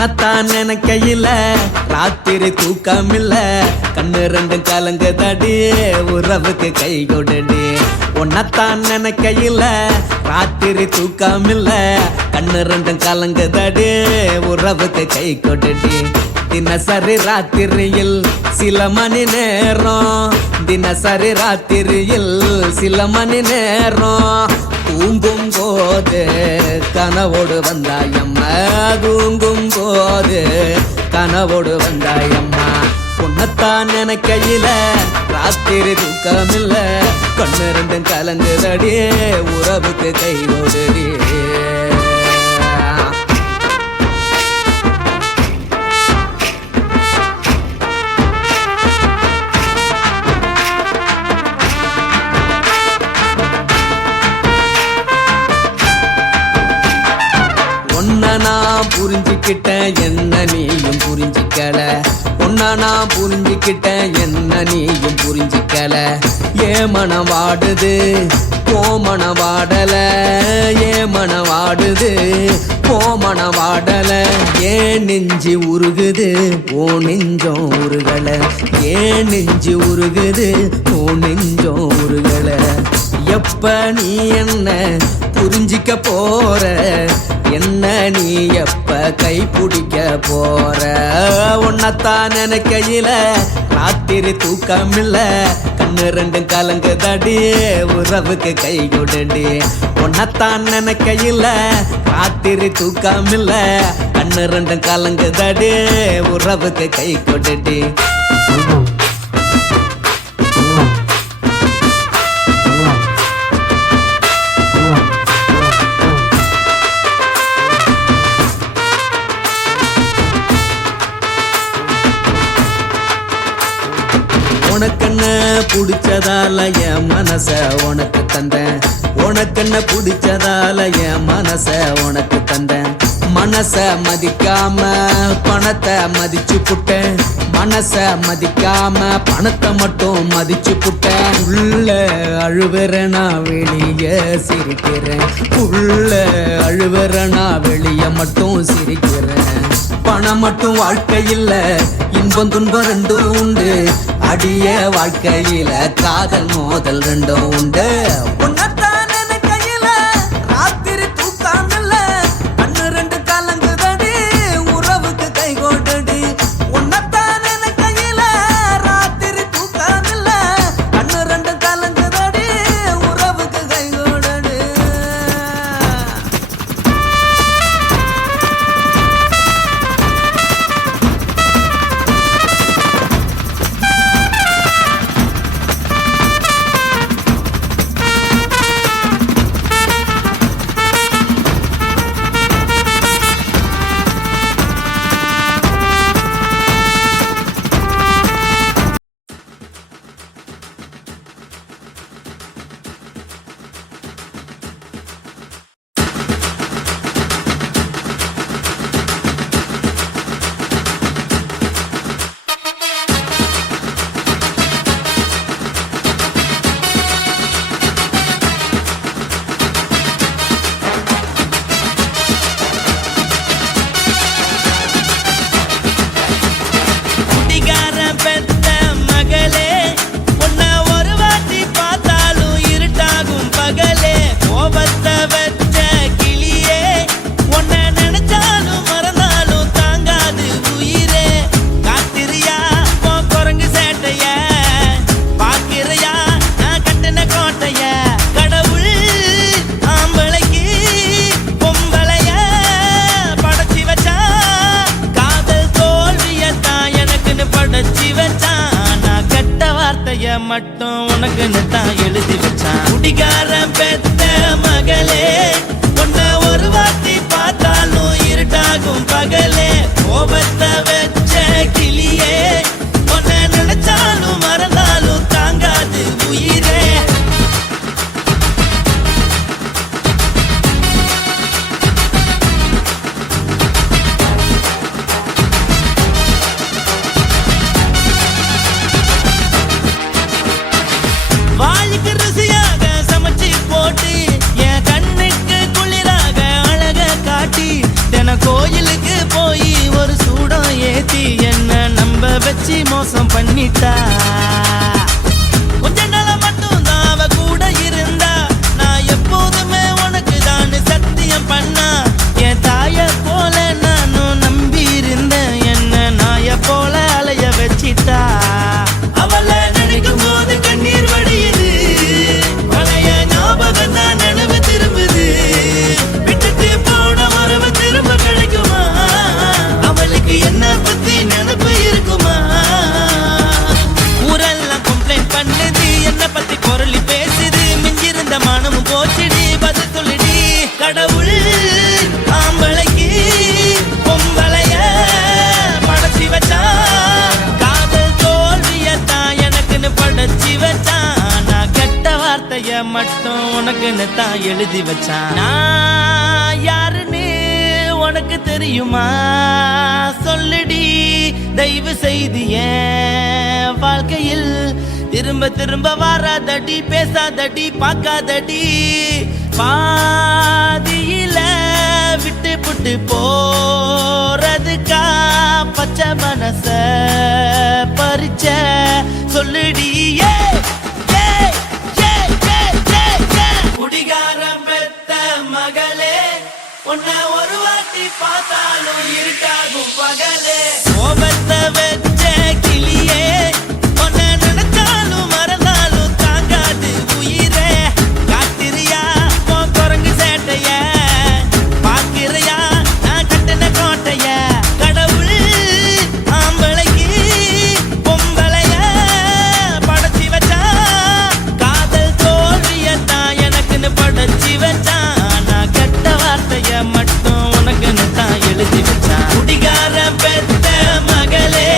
உன்னத்தான் நினைக்கையில ராத்திரி தூக்கமில்ல கண்ணு ரெண்டும் கலங்குதடி உறவுக்கு கை கொடுடி உன்னத்தான் நினைக்கையில ராத்திரி தூக்கமில்ல கண்ணு ரெண்டும் கலங்குதடி உறவுக்கு கை கொடுடி தினசரி ராத்திரியில் சில மணி நேரம் தினசரி ராத்திரியில் சில மணி நேரம் தூங்கும் போது கனவோடு வந்தாயம்மா தூங்கும் போது கனவோடு வந்தாயம்மா உன்னத்தான் நினைக்கையில ராத்திரி தூக்கமில்ல கண்ணு ரெண்டும் கலங்குதடி உறவுக்கு கை ஓடுடி நான் புரிஞ்சுக்கிட்டேன் என்ன நீயும் புரிஞ்சிக்கல உன்ன நான் புரிஞ்சுக்கிட்டேன் என்ன நீயும் புரிஞ்சிக்கல ஏ மனம் வாடுது போ மனம் வாடல ஏ மனம் வாடுது போ மனம் வாடல ஏன் நெஞ்சு உருகுது ஓ நெஞ்சம் உருகல ஏன் நெஞ்சு உருகுது ஓ நெஞ்சம் உருகல எப்ப நீ என்ன புரிஞ்சிக்க போற என்ன நீ எப்ப கை பிடிக்க போற உன்னத்தான் நினைக்கையில ராத்திரி தூக்கமில்ல கண்ணு ரெண்டும் கலங்குதடி உறவுக்கு கை கொடுடி உன்னத்தான் நினைக்கையில ராத்திரி தூக்கமில்ல கண்ணு ரெண்டும் கலங்குதடி உறவுக்கு கை கொடுடி உனக்கென்ன பிடிச்சதால என் மனச உனக்கு தந்தேன் உனக்கென்ன பிடிச்சதால என் மனச உனக்கு தந்தேன் மனச மதிக்காம பணத்தை மதிச்சு புட்டேன் மனச மதிக்காம பணத்தை மட்டும் மதிச்சு புட்டேன் உள்ள அழுவுறனா வெளிய சிரிக்கிறேன் உள்ள அழுவுறனா வெளிய மட்டும் சிரிக்கிறேன் பணம் மட்டும் வாழ்க்கையில் இன்பம் துன்பம் ரெண்டும் உண்டு அடிய வாழ்க்கையில காதல் மோதல் ரெண்டும் உண்டு உன்னத்தான் நினைக்கையில ராத்திரி தூக்கமில்ல கண்ணு ரெண்டு கலங்குதடி உறவுக்கு கை கொடுடி உன்னத்தான் நினைக்கையில ராத்திரி தூக்கமில்ல கண்ணு ரெண்டு கலங்குதடி உறவுக்கு கை கொடுடி மட்டும் உனக்குன்னு தான் எழுதி வச்சான் குடிகாரன் பெத்த மகளே உன்னை ஒரு வாட்டி பார்த்தாலும் இருட்டாகும் பகலே கோபத்தை வச்ச கிளியே உன்னை நினைச்சாலும் மறந்தாலும் தாங்காது உயிரே கோயிலுக்கு போய் மட்டும் உனக்குன்னு தான் எழுதி வச்சான். நான் யாருன்னு உனக்கு தெரியுமா? சொல்லுடி தயவு செய்து என் வாழ்க்கையில் திரும்ப திரும்ப வராதடி, பேசாதடி, பார்க்காதடி. பாதியில விட்டு புட்டு போறதுக்கா பச்சை மனச பறிச்ச சொல்லுடி. குடிகாரம் பெத்த மகளே, உன்னை ஒரு வாட்டி பார்த்தாலும் இருட்டாகும் பகலே. கோபத்தை வச்ச கிளியே, உன்னை நினைச்சாலும் மறந்தாலும் தாங்காது உயிரே. காத்திரியா உன் குரங்கு சேட்டைய, பார்க்கிறையா நான் கட்டின கோட்டைய. கடவுள் ஆம்பளைக்கு பொம்பளைய படைச்சி வச்சா, காதல் தோல்வியத்தான் எனக்குன்னு படைச்சி வச்சான். நான் கெட்ட வார்த்தைய மட்டும் உனக்குன்னு தான் எழுதி வச்சான். குடிகார பெத்த மகளே,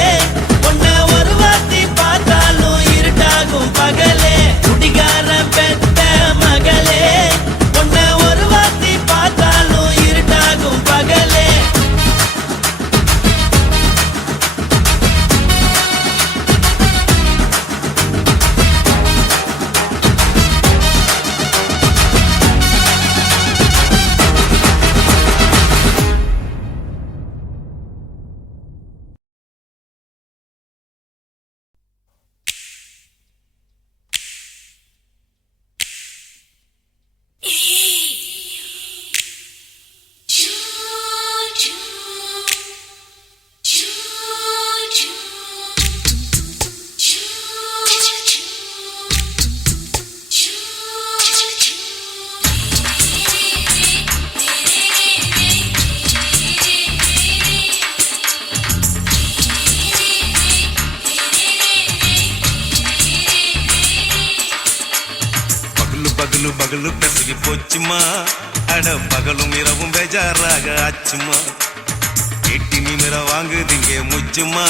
உன்னை ஒரு வாட்டி பார்த்தாலும் இருட்டாகும் பகலே. குடிகார பெத்த மகளே, உன்னை ஒரு வாட்டி பார்த்தாலும் இருட்டாகும் பகலே. பகலு பகலு பெசகி போச்சுமா, அட பகலும் இரவும் பேஜாராக ஆச்சுமா. எட்டி நிமிர வாங்குதிங்க முச்சுமா,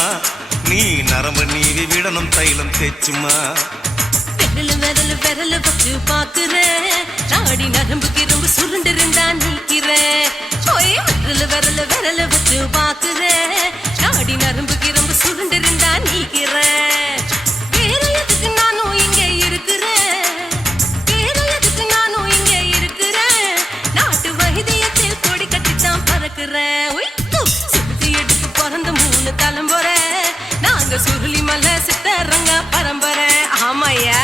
நீ நரம்பு நீவி விடணும் தைலம் தேச்சுமா. விரலு விரலு விரலு வச்சு பாக்குறேன், நாடி நரம்பு கிரம்பு சுருண்டு இருந்தா நீக்கிறேன். ஓய் விரலு விரலு விரலு வச்சு பாக்குறேன், நாடி நரம்பு கிரம்பு சுருண்டு இருந்தா நீக்கிறேன். வேற எதுக்கு நானும் இங்க இருக்கிறேன், வேற எதுக்கு நானும் இங்க இருக்கிறேன். நாட்டு வைத்தியத்தில் கொடி கட்டித்தான் பறக்கிறேன். சுத்தி எடுத்து பிறந்த 3 தலைமுறை, நாங்க சுருளி மலை சித்தரங்க பரம்பரை. ஆமாய்யா.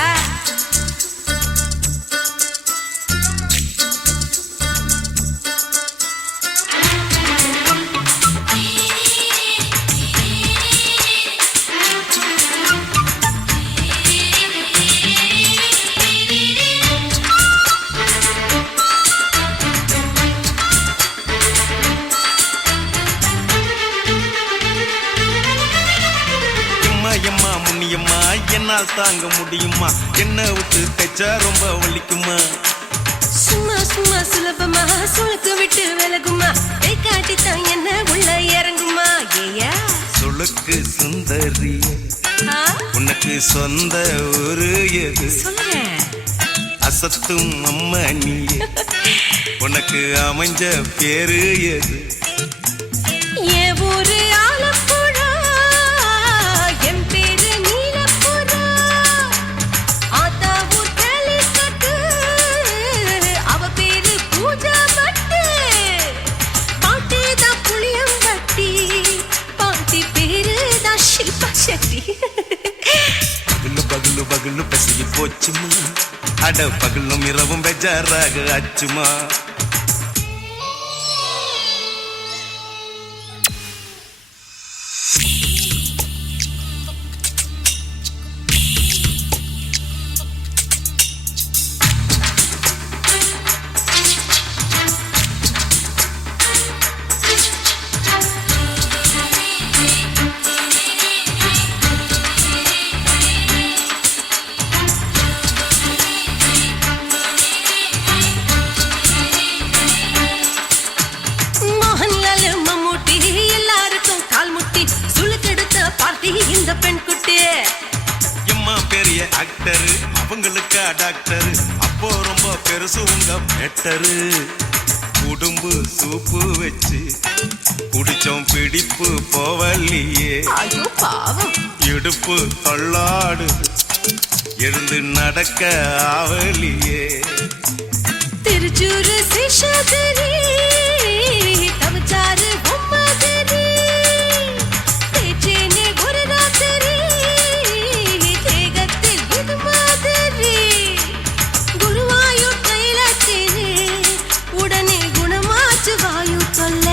எம்மா முன்னியம்மா என்னால் தாங்க முடியுமா, என்ன விட்டு தைச்சா ரொம்ப வலிக்குமா. சும்மா சும்மா சுலபமா சுளுக்கு விட்டு விலகுமா, கை காட்டித்தான் என்ன உள்ள இறங்குமா. ஏயா சுளுக்கு சுந்தரி, உனக்கு சொந்த ஊரு எது? சொல்றேன். அசத்தும் அம்மா நீ, உனக்கு அமைஞ்ச பேரு எது? என் ஊரு ஆலப்புழா, என் பேரு நீலப்புறா. ஆத்தா ஊர் கேலிக்கட்டு, அவ பேரு பூஜா பட்டு. பாட்டி தான் புளியம்பட்டி, பாட்டி பேரு தான் ஷில்பா செட்டி. பகலு பகலு பகலு பசிய போச்சுமா, அட பகலும் இரவும் பெஜாராக ஆச்சுமா. ஆக்டரு அவங்களுக்கா டாக்டரு, அப்போ பெருசு உங்க பெட்டரு உடும்பு சூப்பு வச்சு குடிச்சோம் பிடிப்பு போவல்லையே ஐயோ பாவம் இடுப்பு தள்ளாடு எழுந்து நடக்க ஆவலியே திருச்சூரு சேஷாதிரி தவச்சாரு பொம்மதிரி தேச்சேனே ஒரு ராத்திரி தேகத்தில் இது மாதிரி குருவாயூர் தைலத்திலே உடனே குணமாச்சு வாயு சொல்ல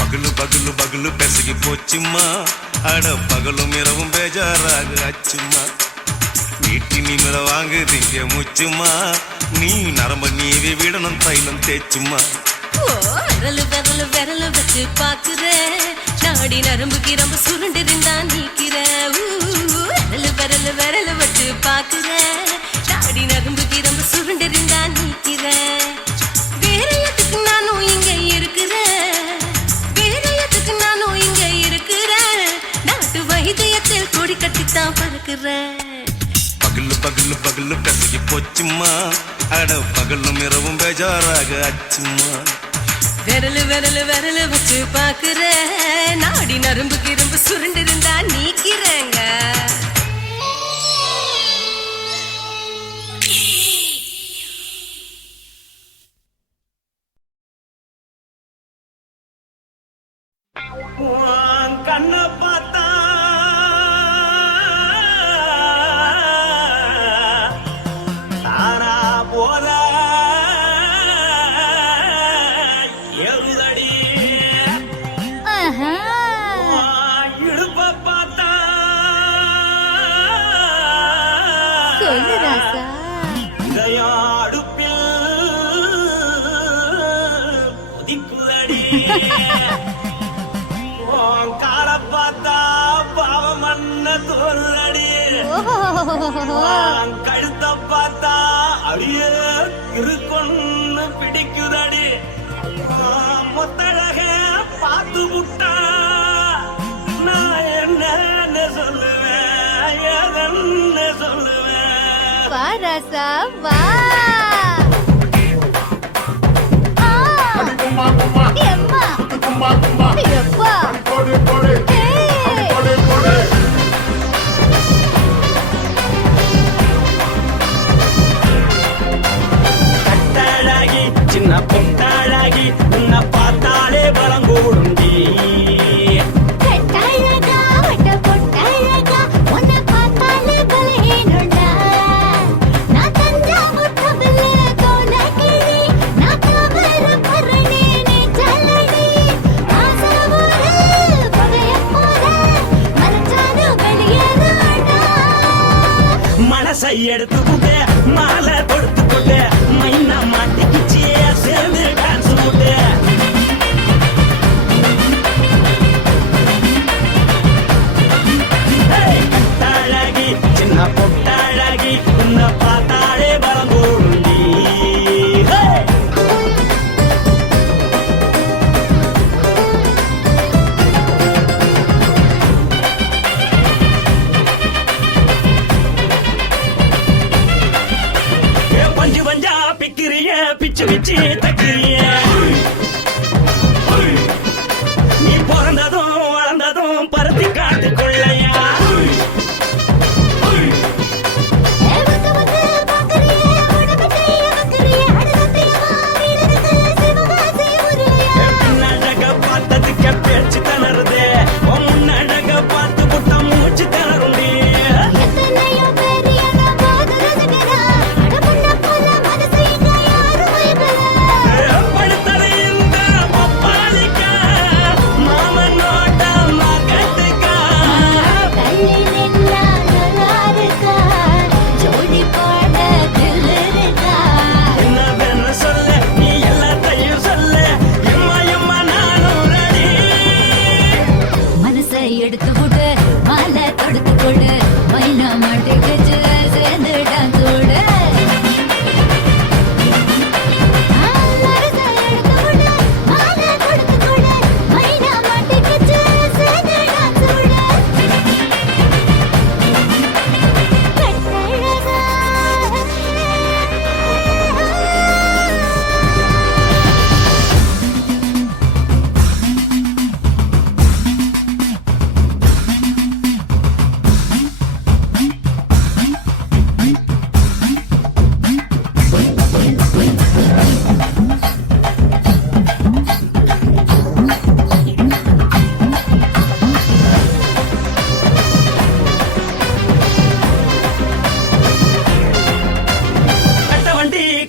பகலு பகலு பகலு பெசகி போச்சுமா அட பகலும் இரவும் பேஜாராக ஆச்சுமா நீட்டி நிமிர வாங்குதீங்க முச்சுமா நீ நரம்ப நீவி விடணும் தைலம் தேச்சுமா ஓ விரலு விரலு விரலு வச்சு பாக்குற நாடி நரம்பு கிரம்பு சுருண்டிருந்தா நீக்கிற விரலு விரலு விரலு வச்சு பாக்குற நாடி நரம்பு கிரம்பு சுருண்டிருந்தா நீக்கிற வேற எதுக்கு நானும் இங்க இருக்கிறேன் வேற எதுக்கு நானும் இங்க இருக்கிறேன் நாட்டு வைத்தியத்தில் கொடி கட்டித்தான் பறக்கிறேன் பகலு பகலு பகலு பெசகி போச்சுமா அட பகலும் இரவும் பேஜாராக ஆச்சுமா விரலு விரலு விரலு வச்சு பாக்குற நாடி நரம்பு கிரும்பு சுருண்டிருந்தா நீக்கிறேங்க கண்ண பார்த்தா தானா போல எருதடி இடுப்ப பார்த்தா இதயம் அடுப்பில் உதிக்குதடி கால பார்த்தா பாவம் மண்ண தோல்லடி கழுத்த பார்த்தா அடியே இருக்குன்னு பிடிக்குதடி மொத்தழக பார்த்து விட்டா நான் என்ன சொல்லுவேன் ஏதென்ன சொல்லுவேன் வாராசா வா எம்மா எப்பா கட்டாழாகி சின்ன பொட்டாழாகி உன்னை பார்த்தாலே பலங்கூடுண்டி கட்டாழகா வட்ட பொட்டாழகா உன்னை பார்த்தாலே பலஹீனண்டா நான் தஞ்சாவூர் தபல கோலகிரி நான் கவர பரணி நீ சல்லடி ஆசரவூர் பகைய போற மரச்சாது வெளியேறாடா மனசை எடுத்து புட்டே மாலை கொடுத்து புட்டே மைனா மாட்டிக்கிச்சியே சேர்ந்து டான்ஸ் புட்டே கட்டாழகி சின்ன பொட்டாழகி உன்னை பார்த்தாலே பலங்கூடுண்டி பஞ்சு பஞ்சா பிக்கிறிய பிச்சு பிச்சு தக்கிறிய நீ பிறந்ததும் வளர்ந்ததும் பருத்தி காட்டுக்குள்ளையா வந்து வந்து பாக்கறியே உடம்பு கைய வக்கறியே அடகத்தியமா வீரருக்கு சிவகாசி உருளையா பின்னழக பார்த்ததுக்கு பேச்சு தளருதே முன்னழக பார்த்து புட்ட மூச்சு தளருண்டி எத்தனையோ பேர் என்ன போது ரசிக்கிறா அடமுன்ன போல மனசு இங்க யாரும் வைக்கல படுத்தலையில்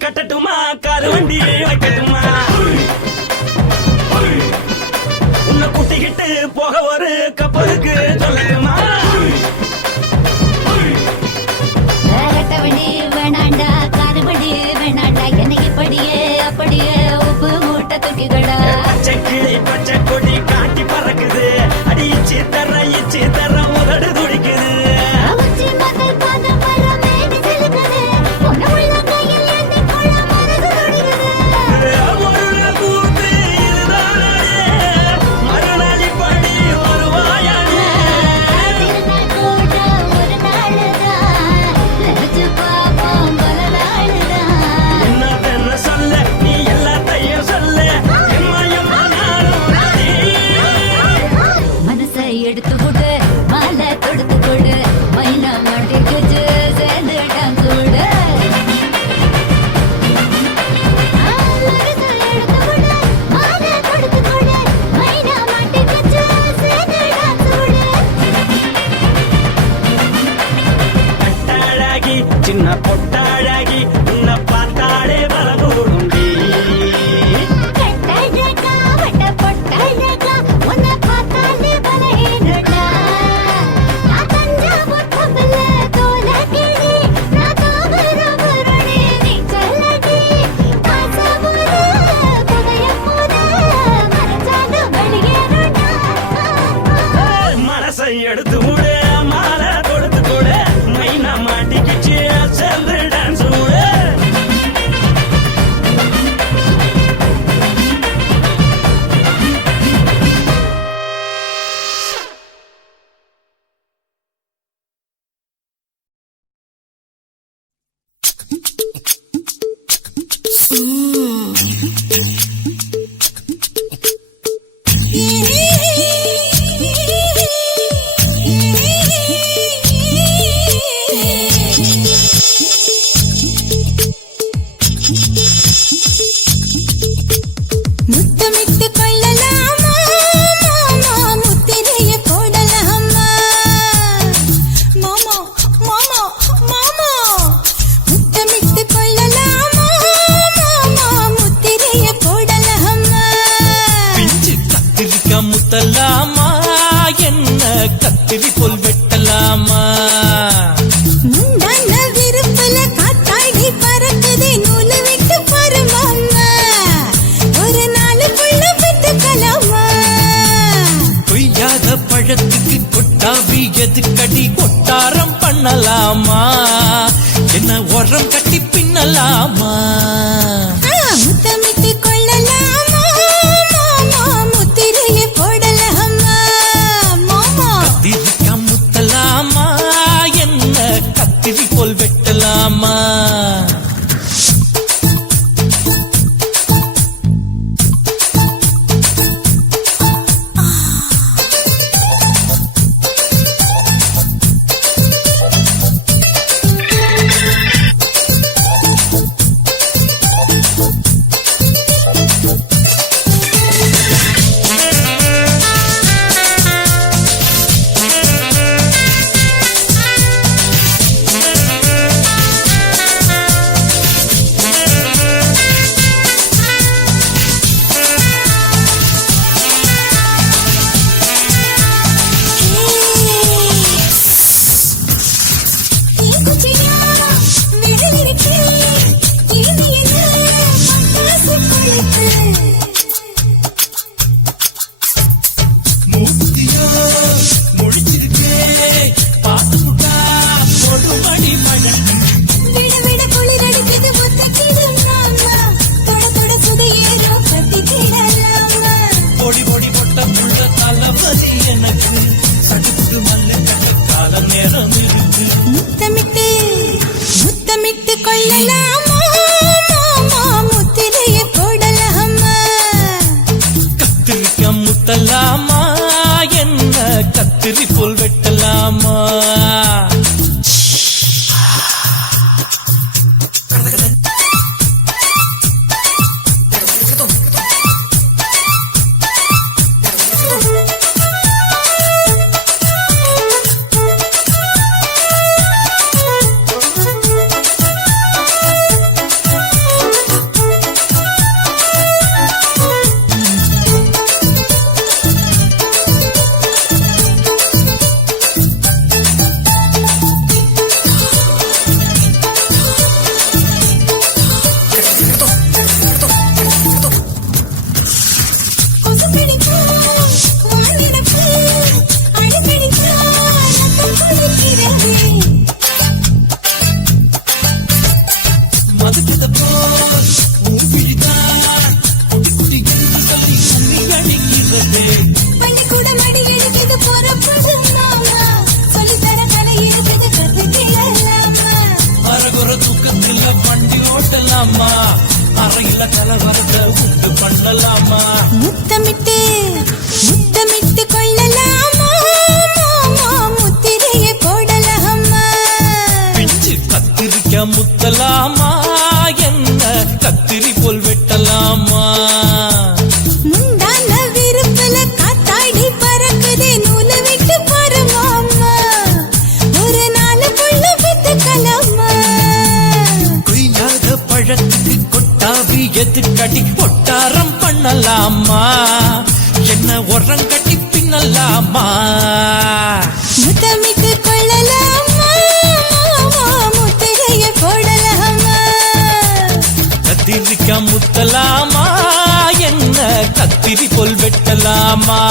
கட்டட்டுமா காரு வண்டி வைக்கட்டுமா உன்னை கூட்டிக்கிட்டு போக ஒரு கப்பலுக்கு சொல்லட்டுமா கட்டவண்டி வேணாண்டா காருவண்டி வேணாண்டா என்னைக்கு படியே அப்படியே உப்பு மூட்டை தூக்கிக்கடா பச்சை கிளி பச்சை கொடி காட்டி பறக்குது அடி இச்சி தர உதடு துடிக்குது உச்சி மகள் பாத மரமேனி சிலுக்குது பொண்ணு உள்ள கையில் ஏந்தி கொள்ள மனது துடிக்குது ஒரு கூத்து இதுதானே மறுநாளி படி வருவாயானே திருநாள் கூட ஒரு நாளுதான் நினைச்சு பாப்போம் பல நாளுதான் என்ன சொல்ல நீ எல்லாத்தையும் சொல்ல எம்மா நானும் ராணி. மனசை எடுத்து கொடு மாலை தொடுத்து கொடு மைனா மாட்டிக்கு சேர்ந்து டான்ஸ் விடு மனசை எடுத்து கொடு மாலை தொடுத்து கொடு மைனா மாட்டிக்கு சேர்ந்து டான்ஸ் விடு கட்டாழகி சின்ன பொட்டாழகி உன்னை பார்த்தாலே பலகூடுண்டி கட்டழகா வட்ட பொட்டழகா உன்னை பார்த்தாலே பலஹீனடா நான் தஞ்சாவூர் கப்பல்ல தோலகிரி நான் தாவரம் முரணி நீ சொல்லடி ஆசைபுர புகையமுத மறைச்சாலும் வெளியேறடா மனசை எடுத்து விடு மாலை தொடுத்து கொடு மைனா மாட்டிக்கிச்சு சேர்ந்து டான்ஸ் விடு முத்தமிட்டு கொள்ளலாமா மாமா முத்திரைய போடலாமா மாமா மாமா மாமா முத்தமிட்டு கொள்ளலாமா மாமா முத்திரைய போடலாமா பிஞ்சு கத்திரிக்கா முத்தலாமா என்ன கத்திரி போல் வெட்டலாமா முந்தான விருப்பல காத்தாடி பறக்குதே நூலு விட்டு சொல்லலாமா அறையில கலவரத்தை உண்டு பண்ணலாமா முத்தமிட்டு முத்தமிட்டு கொள்ளலாமா மாமா முத்திரையை போடலாமா பிஞ்சு கத்திரிக்க முத்தலாமா என்ன கத்திரி போல் வெட்டலாமா முந்தான விருப்பல காத்தாடி பறக்குதே நூலை விட்டு பாரு மாமா ஒரு நாளுக்குள்ள வித்துக்கலாமா கொய்யாத பழத்துக்கு கொட்டாவி எதுக்கடி ஒட்டாரம் பண்ணலாமா என்ன உரங்கட்டி பின்னலாமா முத்தமிட்டு கொள்ளலாமா மாமா முத்திரையை போடலாமா கத்திரிக்க முத்தலாமா என்ன கத்திரி போல் வெட்டலாமா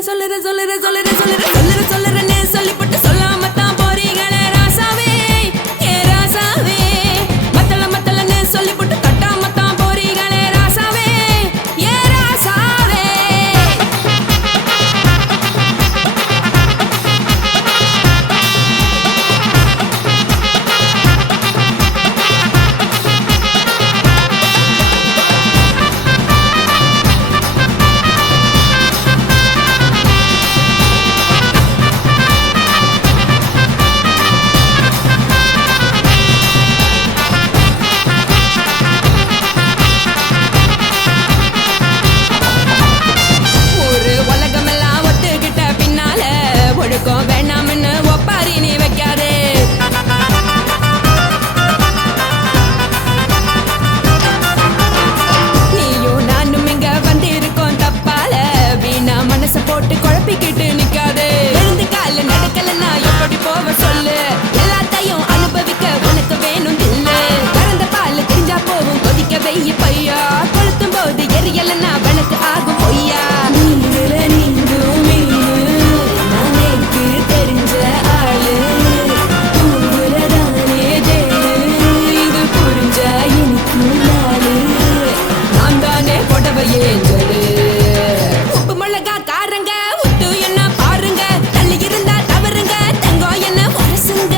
சொல்லுறேன்னு சொல்லிப்பட்டு சொல்லாமத்தான் போறீங்களே ராசாவே ஏ ராசாவே மத்தலன்னு சொல்லிப்பட்டு கட்டாமத்தான் போறீங்களே ராசாவே ஏ ராசாவே ஒரு உலகமெல்லாம் ஒத்துக்கிட்ட பின்னால ஒழுக்கம் வேணாம்னு ஒப்பாரி நீ வைக்காதே நீயும் நானும் இங்க வந்திருக்கோம் தப்பால வீணா மனச போட்டு குழப்பிக்கிட்டு நிக்காதே எழுந்து கால நடக்கலன்னா எப்படி போவ சொல்லு எல்லாத்தையும் அனுபவிக்க உனக்கு வேணும் தில்லு கறந்த பால் தெரிஞ்சா போகும் கொதிக்க வெய்ய பையா கொளுத்தும் போது எரியலன்னா விளக்கு ஆகும் பொய்யா நீங்கள நீங்கும் மீனு நானேக்கு தெரிஞ்ச ஆளு உங்களதானே ஜெயிலு இது புரிஞ்சா எனக்கும் நாளு நான் தானே புடவையே ஜெலு உப்பு மிளகா காரங்க உத்து என்ன பாருங்க தள்ளி இருந்தா தவறுங்க தங்கம் என்ன வரசுங்க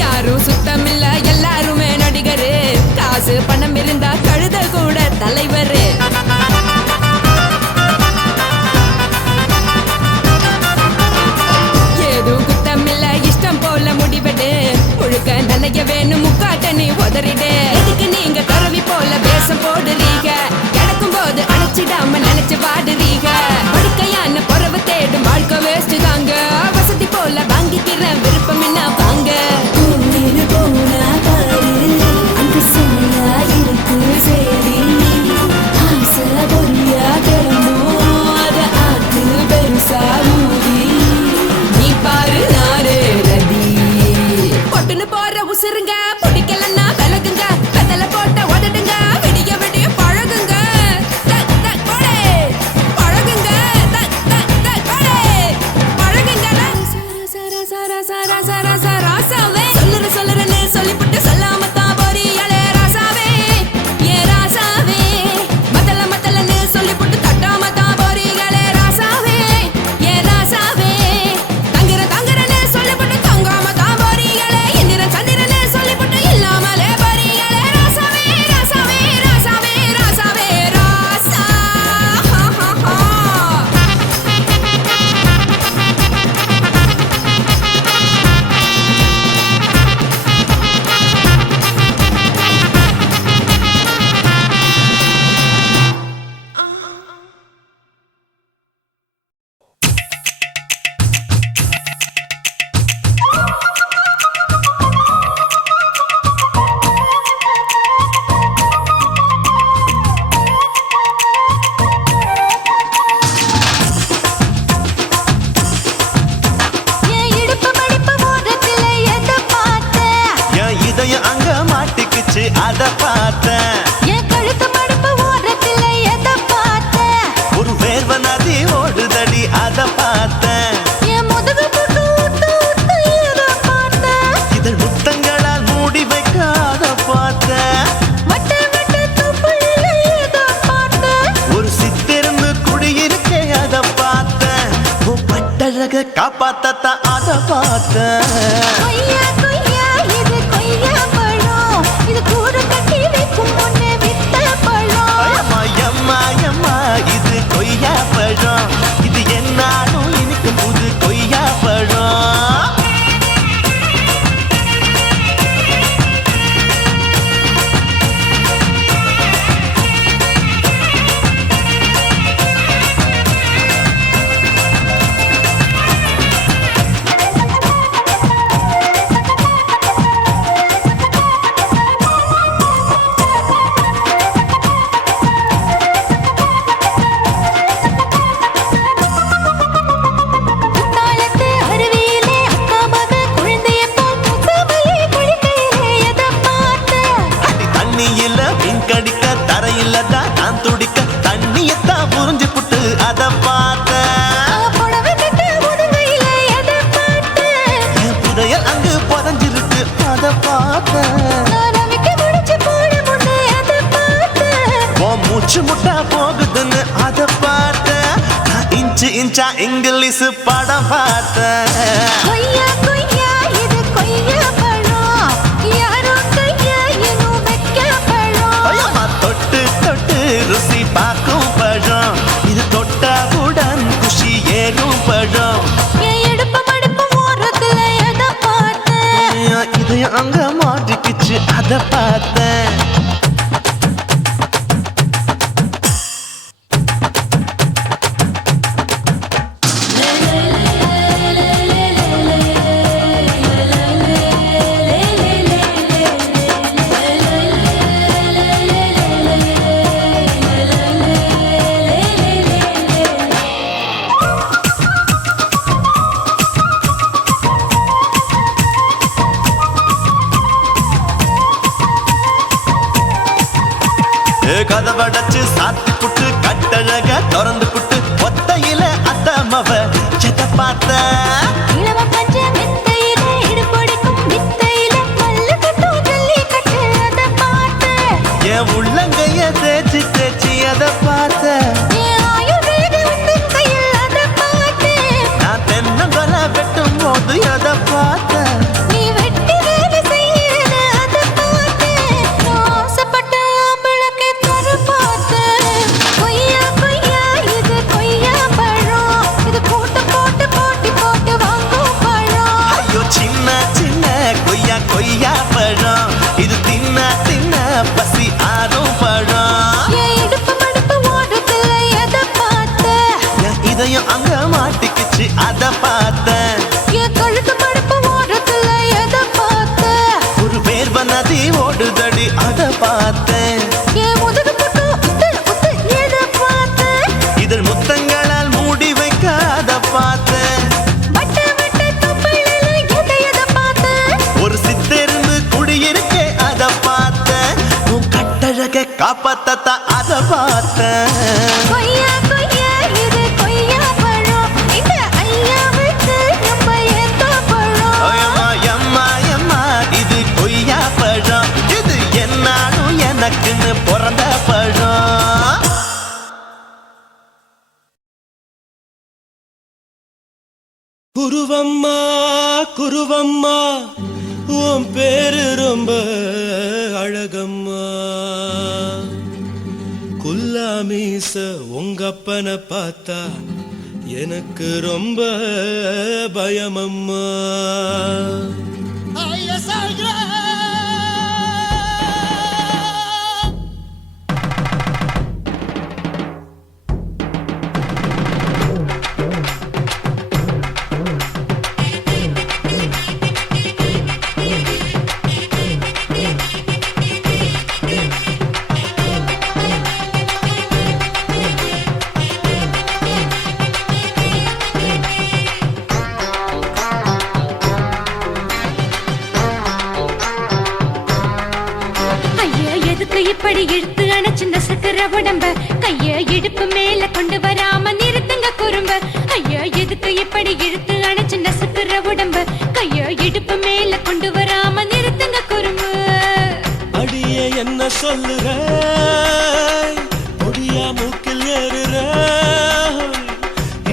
யாரும் சுத்தமில்ல எல்லாருமே நடிகரு காசு பணம் இருந்தா கழுத கூட தலைவரு ஏதும் குத்தமில்ல இஷ்டம் போல முடிவெடு முழுக்க நனைய வேணும் முக்காட்ட நீ உதறிடு எதுக்கு நீங்க கரவி போல வேஷம் போடுறீங்க கிடக்கும் போது அணைச்சிடாம நினைச்சு வாடுறீங்க படுக்கையான பொறவு தேடும் வாழ்க்கை வேஸ்ட் தாங்க வசதி போல வாங்கிக்கிறேன் விருப்பம் என்ன வாங்க போனா பாரு அங்க சுமையா இருக்கு சரி ஆசை பொரியா கிளம்பும் அத ஆத்து பெருசா ஊதி நீ பாரு நாரே ரதி பொட்டுன்னு போற உசுருங்க பிடிக்கலன்னா விலகுங்க கதல போட்ட உதடுங்க விடிய விடிய பழகுங்க போடே பழகுங்க போடே பழகுங்க ராசாவே சொல்லுறேன்னு சொல்லிப்புட்டு சொல்லாமத்தான் போறீங்களே ராசாவே ஏ ராசாவே மத்தலன்னு சொல்லிப்புட்டு தட்டாமத்தான் போறீங்களே ராசாவே ஏ ராசாவே தங்குறேன்னு சொல்லிப்புட்டு தங்காமத்தான் போறீங்களே இந்திரன் சந்திரன்னு சொல்லிப்புட்டு இல்லாமலே போறீங்களே ராசாவே ராசாவே ராசாவே ராசாவே ராசா என் இடுப்பு மடிப்பு ஓரத்துல எதை பார்த்தேன் என் இதயம் அங்க மாட்டிக்குச்சு அத பார்த்தேன் என் கழுத்து மடிப்பு ஓரத்துல எதை பார்த்தேன் ஒரு வேர்வ நதி ஓடுதடி அத பார்த்தேன் என் முதுகு புட்டு ஊத்து எதை பார்த்தேன் இதழ் முத்தங்களால் மூடி வைக்க அத பார்த்தேன் வட்ட துப்புல எதை பார்த்தேன் ஒரு சித்திரந்து குடியிருக்கே அத பார்த்தேன் உன் பட்டழக காப்பாத்தத்தான் அத பார்த்தேன் கொய்யா கொய்யா இது கொய்யா பழம் இது கூடு கட்டி வைக்கும் முன்னே வித்த பழம் அம்மா எம்மா எம்மா இது கொய்யா பழம் இது என்னாலும் இனிக்கும் புது கொய்யா பழம் சீஞ்சா இங்கிலீஷ் படம் பார்த்தேன். கொய்யா கொய்யா இது கொய்யா பழம் யாரோ கையா இன்னும் வைக்க பழம் ஐயம்மா, தொட்டு தொட்டு ருசி பார்க்கும் பழம், இது தொட்டாவுடன் குஷி ஏறும் பழம். என் இடுப்பு மடுப்பு ஓரத்துல எதை பார்த்தேன் இது அங்க மாட்டிக்கிச்சு அத பார்த்தேன். கதவடைச்சு சாத்தி புட்டு கட்டழக திறந்து புட்டு ஒத்தையில அத்தமவ செத்த பார்த்த. இளவ பஞ்ச மெத்தையில இடுப்பொடிக்கும் வித்தையில மல்லு கட்டும் ஜல்லி கட்டு அதை பார்த்தேன் என் உள்ளங்கைய தேய்ச்சி தேய்ச்சி அத பார்த்த. என் ஆயுர்வேத உந்தன் கையில் அதை பார்த்தேன் நான் தென்னங்கொலை வெட்டும் போது அத பார்த்த. நீ வெட்டி வேலை செய்யறது அதை பார்த்தேன் நான் ஆசைப்பட்ட ஆம்பளக்கு தர பார்த்தேன் கொய்யா கொய்யா இது கொய்யா பழம் இது போட்டு போட்டு போட்டி போட்டு வாங்கும் பழம் ஐயோ சின்ன சின்ன கொய்யா கொய்யா பழம், இது தின்ன தின்ன பசி ஆறும் பழம். என் இடுப்பு மடுப்பு ஓரத்துல எதை பார்த்தேன் என் இதயம் அங்க மாட்டிக்கிச்சு அத பார்த்தேன். என் கழுத்து மடுப்பு ஓரத்துல எதை பார்த்தேன் ஒரு வேர்வ நதி ஓடுதடி அத பார்த்தேன். என் முதுகு புட்டு உத்து உத்து எதை பார்த்தேன் இதழ் முத்தங்களால் மூடி வைக்க அத பார்த்தேன். வட்ட வட்ட தொப்பையில எதை பார்த்தேன் ஒரு சித்தெருந்து குடியிருக்கே அத பார்த்தேன். உன் கட்டழக காப்பாத்தத்த அத பார்த்தேன். கொய்யா கொய்யா இது கொய்யா பழம் இந்த ஐயாவுக்கு ரொம்ப ஏத்த பழம் ஐயம்மா, எம்மா, எம்மா, இது கொய்யா பழம், இது என்னாலும் எனக்குன்னு பிறந்த பழம். குருவம்மா குருவம்மா உன் பேரு ரொம்ப அழகம்மா. குல்லாமீச உங்க அப்பனை பார்த்தா எனக்கு ரொம்ப பயமம்மா. ஐயா எதுக்கு இப்படி இழுத்து அணைச்சு நசுக்கிற உடம்ப கைய இடுப்பு மேல கொண்டு வராம நிறுத்துங்க குறும்ப ஐயா எதுக்கு இப்படி இழுத்து அணைச்சு நசுக்கிற உடம்ப கைய இடுப்பு மேல கொண்டு வராம நிறுத்துங்க குறும்பு அடியே என்ன சொல்லுற, பொடியா மூக்கில் ஏறுற,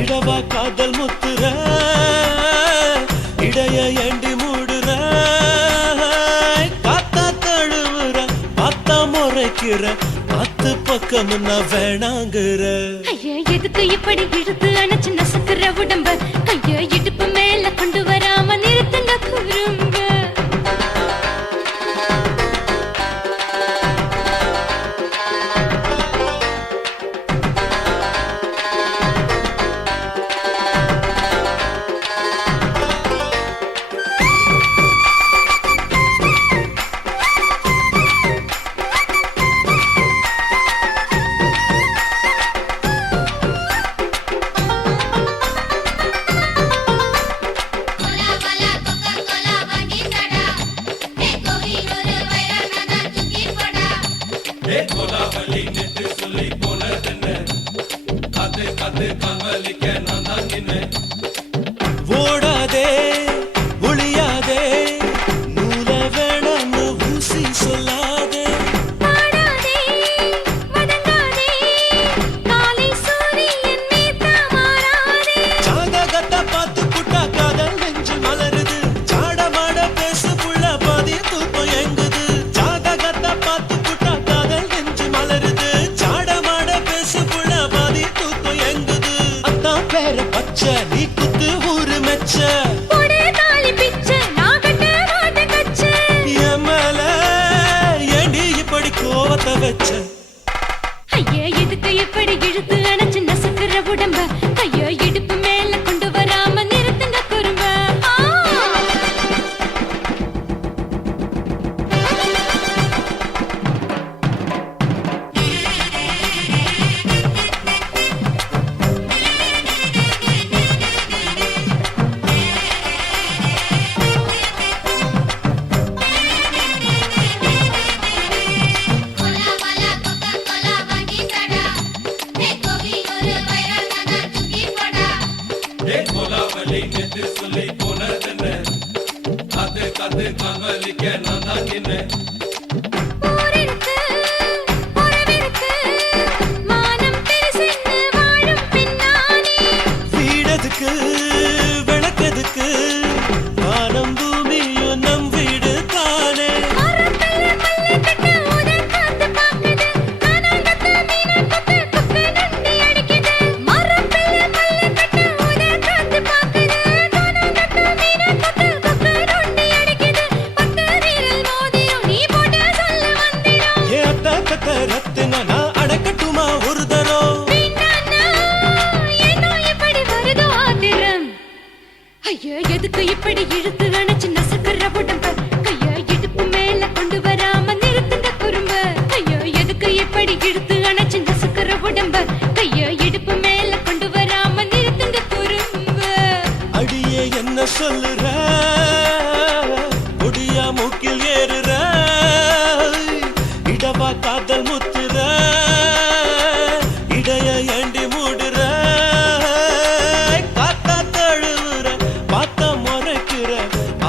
இடவா காதல் முத்துற, இடைய ஏண்டி மூடுற, காத்தா தழுவுற, பார்த்தா முறைக்கிற, பத்து பக்கம் நான் வேணாங்குற. ஐயா எதுக்கு இப்படி இழுத்து அணைச்சு நசுக்கிற உடம்ப கைய இடுப்பு மேல கொண்டு வராம நிறுத்துங்க குறும்ப மெச்ச ஒடே தாலி பிச்ச நான் கட்ட மாட்ட கச்ச என் மேல ஏண்டி இப்படி கோவத்தை வச்ச ஐயா எதுக்கு இப்படி இழுத்து அணைச்சு நசுக்குற உடம்ப கைய இடுப்பு மேல கொண்டு வராம நிறுத்துங்க குறும்ப கோலா வாலா கோகா கோலா வாங்கி தடா ஏ கோவி ஒரு வைரல் தானா தூக்கி போடா ஊருக்கு உறவிருக்கு மானம் பெருசென்று வாழும் பின்னானே வீடதுக்கு விளக்கதுக்கு வானம் பூமியும் நம் வீடு தானே மரத்துல மல்லி கட்டு உதன் காத்து பாக்குது கானாங்கத்து மீனா கொத்து குக்கு நண்டி அடிக்குது மரத்துல மல்லி கட்டு உதன் காத்து பாக்குது கானாங்கத்து மீனா கொத்து குக்கு நண்டி அடிக்குது பத்து வீரல் மோதிரும் நீ போட்டு சொல்ல வந்திரும் ஏ அத்த ரத்தின நான் அடக்கட்டுமா ஒரு தரம் வீணானா ஏனோ இப்படி வருதோ ஆத்திரம் ஐயோ எதுக்கு இப்படி இழுத்து அணைச்சு நசுக்குற உடம்ப கைய இடுப்பு மேல கொண்டு வராம நிறுத்துங்க குறும்ப ஐயோ எதுக்கு இப்படி இழுத்து அணைச்சு நசுக்குற உடம்ப கைய இடுப்பு மேல கொண்டு வராம நிறுத்துங்க குறும்ப அடியே என்ன சொல்லுற முடியா மூக்கில் ஏறுற இடவா காதல் முத்துற இடைய ஏண்டி மூடுற காத்தா தழுவுற பார்த்த முறைக்கிற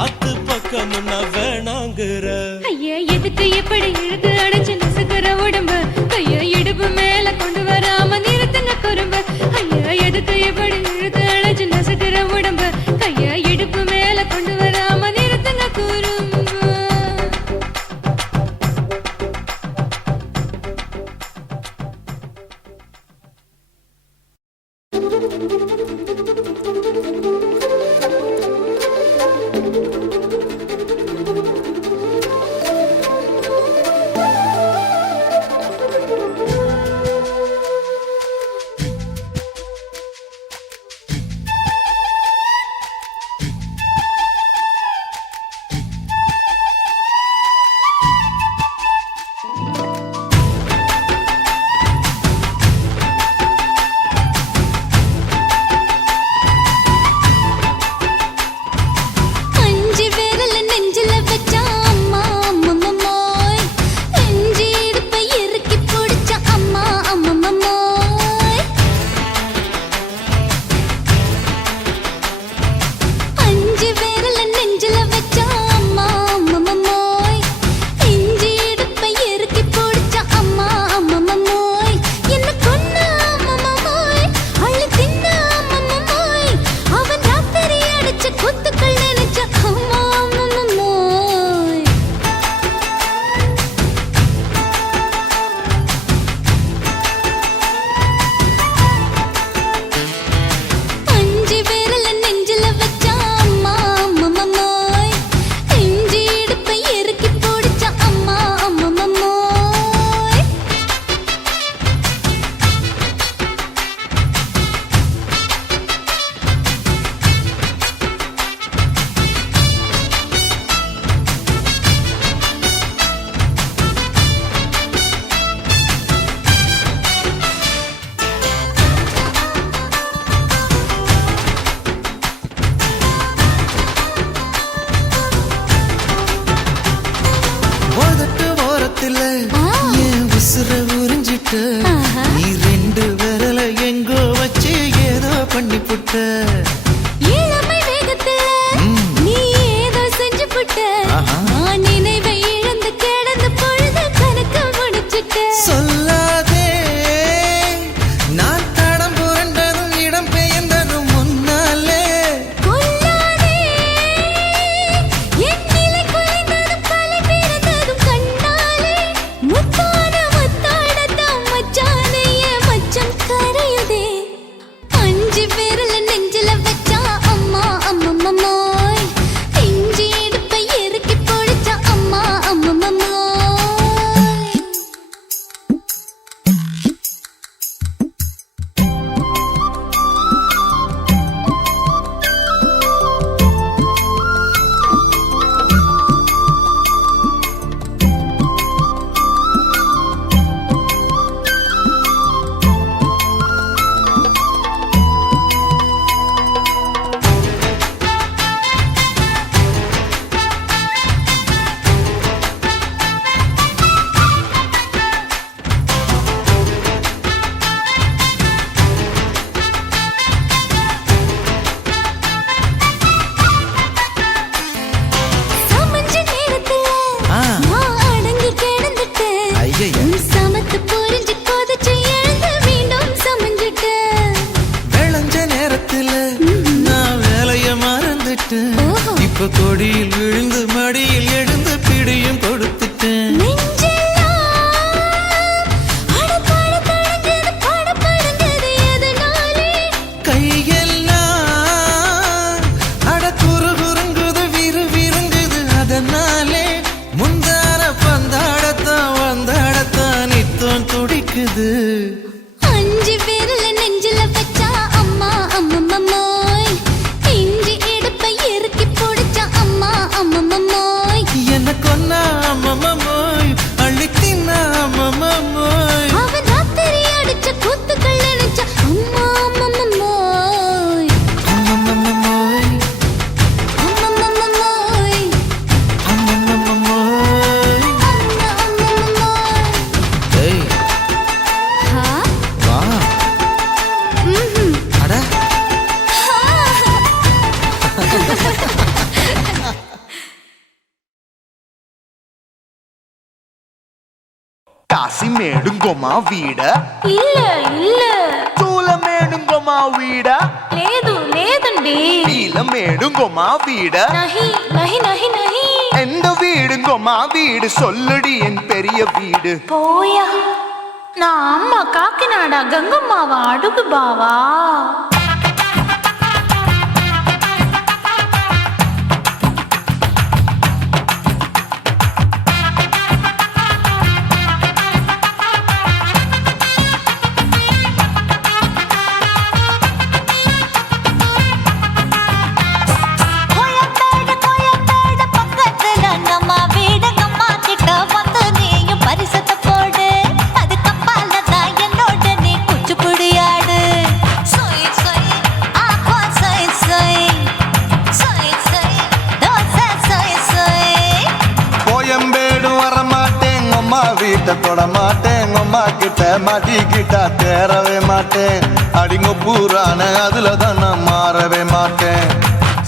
ஆத்து பக்கம் நான் வேணாங்குற ஐயா எதுக்கு இப்படி இழுத்து அணைச்சு நசுக்குற உடம்ப கைய இடுப்பு மேல கொண்டு வராம நிறுத்துங்க குறும்ப ஐயா எதுக்கு இப்படி இழுத்து அணைச்சு நசுக்குற உடம்ப கைய இடுப்பு மேல கொண்டு வராம நிறுத்துங்க குறும்ப அஞ்சு விரல் நெஞ்சில வச்சா அம்மா அம்மம்மோய் நெஞ்சி இடுப்பை இறுக்கி பிடிச்ச அம்மா அம்மம்மோய் அஞ்சு விரல் நெஞ்சில வச்சா அம்மா அம்மம்மோய் நெஞ்சி இடுப்பை இறுக்கி பிடிச்ச அம்மா அம்மம்மோய் என்ன கொன்ன அம்மம்மோய் அள்ளி தின்ன அம்மம்மோய் அவன் ராத்திரி அடிச்ச கொத்துக்கள் நினைச்ச அம்மா அம்மம்மோய் அஞ்சு விரல் நெஞ்சில வச்சா அம்மா அம்மம்மோய் நெஞ்சி இடுப்பை இறுக்கி பிடிச்ச அம்மா அம்மம்மோய் உதட்டு ஓரத்துல என் உசுர உறிஞ்சிட்ட ஆஹா. நீ ரெண்டு விரல எங்கோ வச்சு ஏதோ பண்ணி புட்ட இளமை வேகத்துல நீ ஏதோ செஞ்சு புட்ட ஆஹா. நான் நினைவை இழந்து கிடந்து பொழுது கணக்கு முடிச்சிட்ட சொல்லாதே நான் தடம் புரண்டதும் இடம் பெயர்ந்ததும் முன்னாலே கொல்லாதே என் நிலை குலைந்ததும் கலை பிறந்ததும் கண்ணாலே முத்தான முத்தாடத்தான் மச்சானைய மச்சம் கரையுதே அஞ்சு விரல் நெஞ்சில வந்துட்டேன். இப்ப கொடியில் விழுந்து மடியில் எழுந்து பிடியும் கொடுத்துட்டேன். கையெல்லாம் அட குறுகுறுங்குது விறுவிறுங்குது அதனாலே முந்தார பந்தாடத்தான் வந்தாடத்தான் நித்தம் துடிக்குது. அஞ்சு பேர்ல நெஞ்சில வச்சா அம்மா அம்மம்மோய், இஞ்சி இடுப்பை இறுக்கி பிடிச்சா அம்மா அம்மம்மோய், என்ன கொன்னா அம்மம்மோய், அள்ளி தின்னா அம்மம்மோய், அவன் ராத்திரி அடிச்ச கூத்துக்கள் நினைச்சா அம்மா அம்மம்மோய், அம்மம்மோய், அம்மம்மோய், அம்மம்மோய். அம்மம்மோய். ஏய் ஹா? வா ம்ஹும். அட కాశీమేడుంగోమా వీడ இல்ல இல்ல చూలమేడుంగోమా వీడ లేదు లేదండి నీలమేడుంగోమా వీడ நஹி நஹி நஹி நஹி எந்த வீடுங்கோமா வீடு சொல்லுடி என் பெரிய வீடு போயா நான் அம்மா காக்கிநாடா கங்கம்மாவா அடுகு பாவா கோயம்பேடு கோயம்பேடு பக்கத்துல நம்ம வீடு, அம்மா கிட்ட வந்து நீயும் பரிசத்தை போடு, அது கப்பால தான் என்னோட நீ குச்சிப்புடியாடு. சொய் சொய் ஆப்பா சொய் சொய், சொய் சொய் தோசை சொய் சொய். கோயம்பேடு வரமாட்டேன் அம்மா வீட்டை தொட மாட்டேன் அம்மா கிட்ட மாட்டிக்கிட்டா தேரவே மாட்டேன் அடிங்க பூரான அதுல தான் நான் மாறவே மாட்டேன்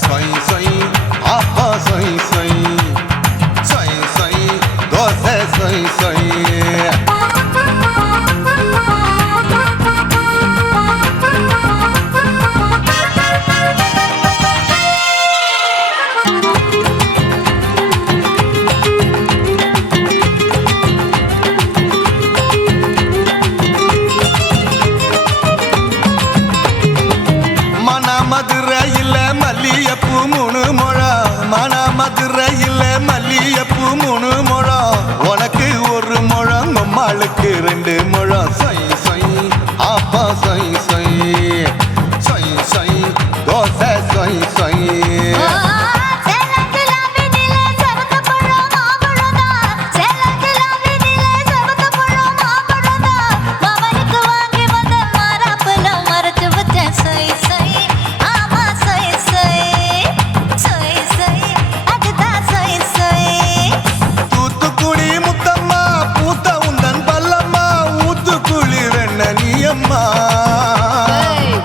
சொய் சொய் ஆப்பா சொய் சொய் சொய் சொய் தோசை சொய் சொய் மதுரையில் மல்லியப்பூ 3 முழம் மதுரையில் மல்லியப்பூ 3 முழம் உனக்கு 1 முழம் அம்மாளுக்கு 2 முழம் சொய் சொய் ஆப்பா சொய் சொய் சொய் சொய் தோசை சொய் சொய் சேலத்துல விதில செவத்த பழம் மாம்பழம்தான், சேலத்துல விதில செவத்த பழம் மாம்பழம்தான், மாமனுக்கு வாங்கி வந்த மரப்பழம் மறைச்சு வச்சேன் சொய் சொய் ஆமா சொய் சொய், சொய் சொய் அதுதான் சொய் சொய். தூத்துக்குடி முத்தம்மா பூத்த உந்தன் பல்லம்மா ஊத்துக்குழி வெண்ண நீயம்மா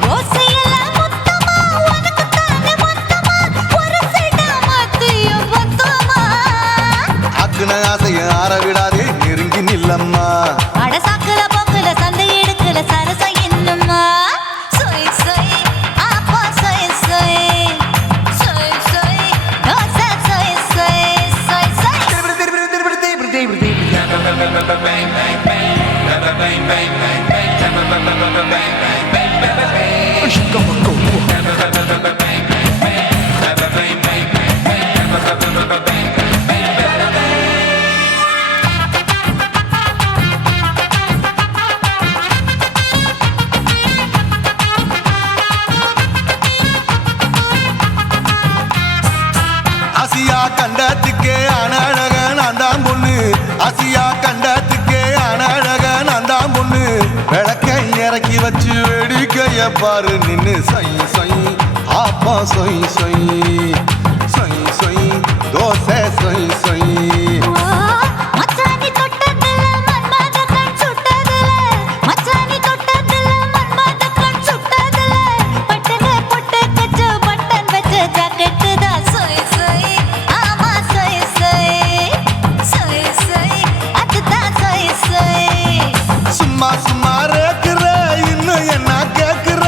ஓசையில மொத்தமா உனக்கு தானே மொத்தமா, ஒரு சிடா மத்தியும் மொத்தமா. அக்குன ஆசைய ஆற விடாதே நெருங்கி நில்லம்மா அட சாக்குல பொக்குல சந்தை எடுக்கல சரச என்னம்மா. சொய் சொய் ஆப்பா சொய் சொய், சொய் சொய் தோசை சொய் சொய், சொய் சொய். ஆசியா கண்டத்துக்கே அனழக நான் தான் பொண்ணு ஆசியா கண்டத்துக்கே அனழக நான் தான் பொண்ணு விளக்கை இறக்கி வச்சு வேடிக்கைய பாரு நின்னு சொய் சொய் ஆப்பா சொய் சொய் சொய் சொய் தோசை சொய் சொய் மச்சானி தொட்டதுல மன்மத கண் சுட்டதுல, மச்சானி தொட்டதுல மன்மத கண் சுட்டதுல, பட்டன பொட்டு கச்சு பட்டன் வச்ச ஜாக்கெட்டு தான் சொய் சொய் ஆமா சொய் சொய், சொய் சொய் அதுதான் சொய் சொய். சும்மா சும்மா ரேக்குற இன்னும் என்ன கேக்குற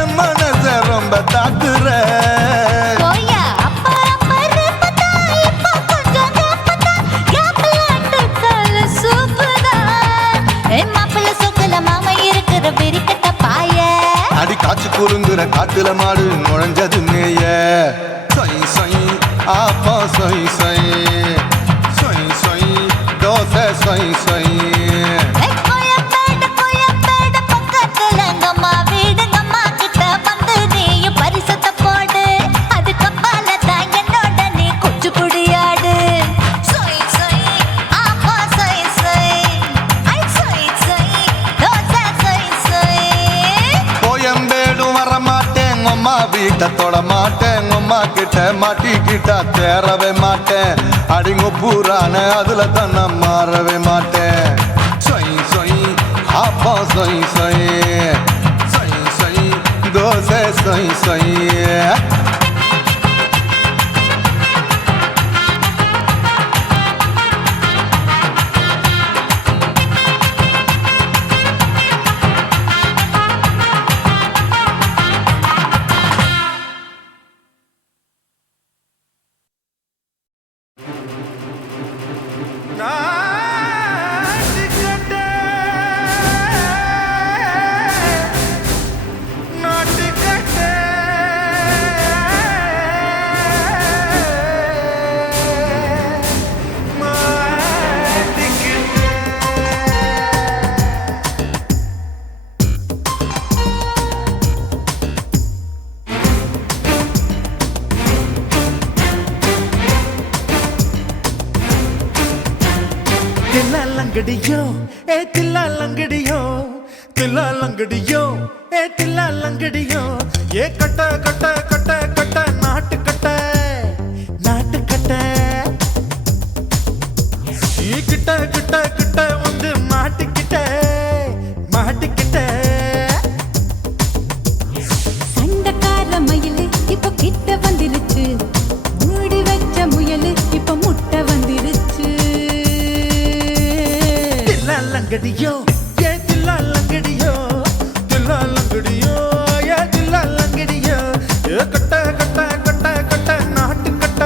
என் மனச ரொம்ப தாக்குற போயா அப்ப ஆத்துல மாடு நுழைஞ்சது மேய சொய் சொய் ஆப்பா சொய் சொய் சொய் சொய் தோசை சொய் சொய் கோயம்பேடு பக்கத்துல எங்கம்மா வீடு அம்மா கிட்ட வந்து நீயும் பரிசத்தை போடு அது கப்பால தான் என்னோட நீ குச்சி புடியாடு சொய் சொய் ஆப்பா சொய் சொய் ஐ சொய் சொய் தோசை சொய் சொய் கோயம்பேடு வரமாட்டேன் அம்மா வீட்டை தொட மாட்டேன் அம்மா கிட்ட மாட்டிக்கிட்டா தேரவே மாட்டேன் அடிங்க பூரான அதுல தான் நான் மாறவே மாட்டேன் சொய் சொய் ஆப்பா சொய் சொய் சொய் சொய் தோசை சொய் சொய் தில்லாலங்கடியோ ஏ தில்லாலங்கடியோ தில்லாலங்கடியோ ஏ தில்லாலங்கடியோ ஏ கட்ட கட்ட கட்ட கட்ட நாட்டு கட்ட நாட்டு கட்ட நீ கிட்ட கிட்ட கிட்ட வந்து மாட்டிக்கிட்ட மாட்டிக்கிட்ட சண்டக்கார மயிலு இப்ப கிட்ட வந்துருச்சு மூடி வச்ச முயலு இப்ப முட்டை வந்துருச்சு தில்லாலங்கடியோ ஏ தில்லாலங்கடியோ தில்லாலங்கடியோ ஏ தில்லாலங்கடியோ ஏ கட்ட கட்ட கட்ட கட்ட நாட்டு கட்ட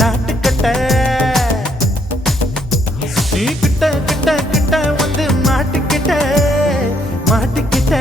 நாட்டு கட்ட நீ கிட்ட கிட்ட கிட்ட வந்து மாட்டிக்கிட்ட மாட்டிக்கிட்ட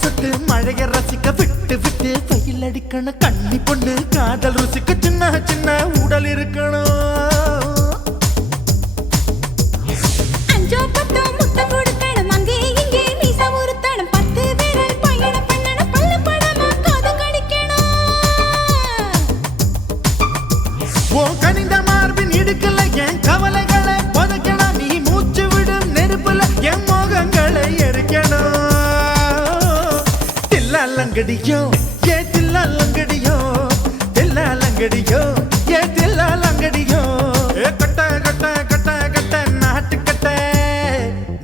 சொட்டு மழைய ரசிக்க விட்டு விட்டு வெயில் அடிக்கணும் கண்ணி பொண்ணு காதல் ருசிக்க சின்ன சின்ன உடல் இருக்கணும் அஞ்சோ பத்தோ முட்டை கொடுக்கணும் அங்கே இங்கே மீச உருத்தணும் 10 விரல் பயணம் பண்ணணும் பல்லு படமா காது கடிக்கணும் ஓ கனிந்த மார்பின் இடுக்கல என் கவலைகளை புதைக்கணும் நீ மூச்சு விடும் நெருப்புல என் மோகங்களை எரிக்கணும் தில்லாலங்கடியோ ஏ தில்லாலங்கடியோ தில்லாலங்கடியோ ஏ தில்லாலங்கடியோ ஏ கட்ட கட்ட கட்ட கட்ட நாட்டு கட்ட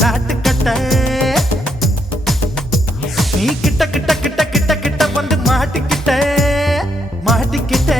நாட்டு கட்ட நீ கிட்ட கிட்ட கிட்ட கிட்ட கிட்ட வந்து மாட்டிக்கிட்ட மாட்டிக்கிட்ட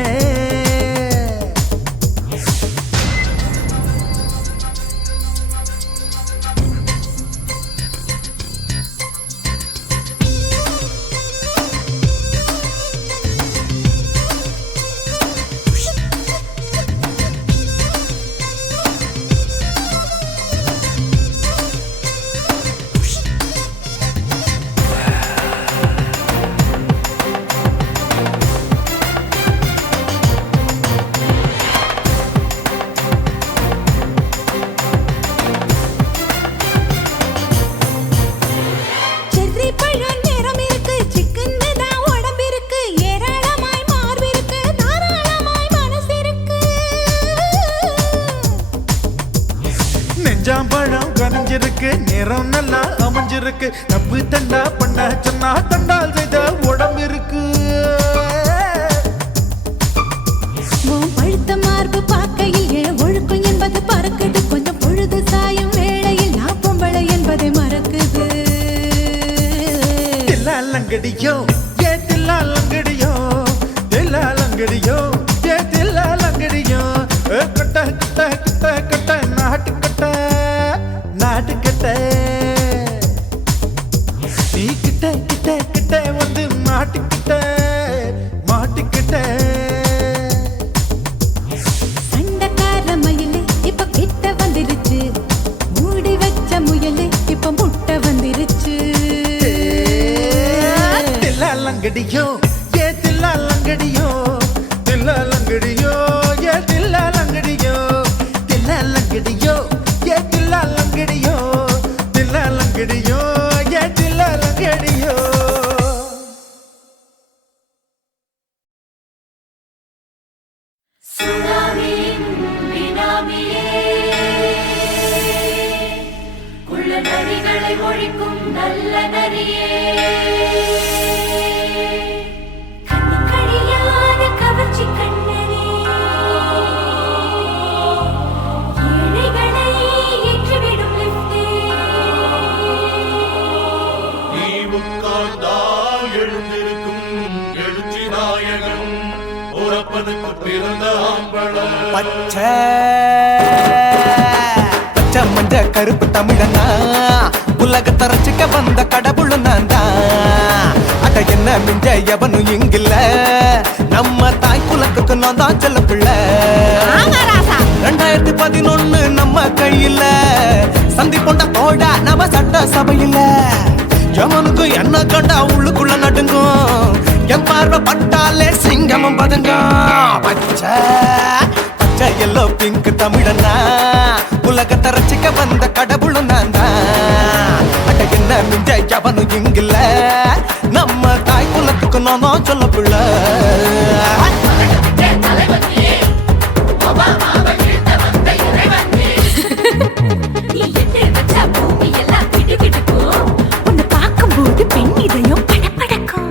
செர்ரி பழம் நிறம் இருக்கு சிக்கன்னு தான் உடம்பு இருக்கு ஏராளமாய் மார்பு இருக்கு தாராளமாய் மனசு இருக்கு நெஞ்சாம்பழம் கனிஞ்சிருக்கு நிறம் நல்லா அமைஞ்சிருக்கு தப்பு தண்டா பண்ண சொன்னா தண்டால் செய்த உடம்பு இருக்கு உன் பழுத்த மார்பு பார்க்கையில் என் ஒழுக்க லங்கடியோ ஏ தில்லா லங்கடியோ தில்லா லங்கடியோ ஏ தில்லா லங்கடியோ கட்ட கட்ட கட்ட கட்ட நாட்டுக்கட்ட நாட்டுக்கட்ட நீ கிட்ட கிட்ட கிட்ட வந்து மாட்டிக்கிட்ட மாட்டிக்கிட்ட சண்டக்கார மயிலு இப்ப கிட்ட வந்துருச்சு மூடி வச்ச முயலு இப்ப முட்டை வந்துருச்சு தில்லா லங்கடியோ ஏ தில்லா லங்கடியோ தில்லா லங்கடியோ ஏ தில்லா லங்கடியோ தில்லா லங்கடியோ ஏ தில்லா லங்கடியோ தில்லா லங்கடியோ ஏ தில்லா லங்கடியோ நரிகளை ஒழிக்கும் நல்ல நரியே கண்ணிக்கடியான கவர்ச்சி கண்ணனே ஏழைகளை ஏற்றிவிடும் லிப்டே நீ உட்கார்ந்தால் எழுந்திருக்கும் எழுச்சி நாயகன் உறப்பதுக்கு பிறந்த ஆம்பள பச்சை மஞ்ச கருப்பு தமிழனா உலகத்தை ரசிக்க வந்த கடவுள் நான் தான் அட என்ன மிஞ்ச எவனும் இங்கில்ல நம்ம தாய் குலத்துக்கு நான் தான் செல்ல பிள்ளை 2011 நம்ம கையில சந்தி கொண்ட தோட நம்ம சட்ட சபையில எவனுக்கு என்ன கண்டா உள்ளுக்குள்ள நடுங்கும் என் பார்வை பட்டாலே சிங்கமும் பதுங்கும் பச்சை பச்சை எல்லோ பிங்க் தமிழனா உலகத்தை ரசிக்க வந்த கடவுளும் நான் தான் அட என்ன மிஞ்ச எவனும் இங்கில்ல நம்ம தாய் குலத்துக்கு நான் தான் சொல்ல பிள்ளை உன்னை பார்க்கும்போது பெண் இதயம் படபடக்கும்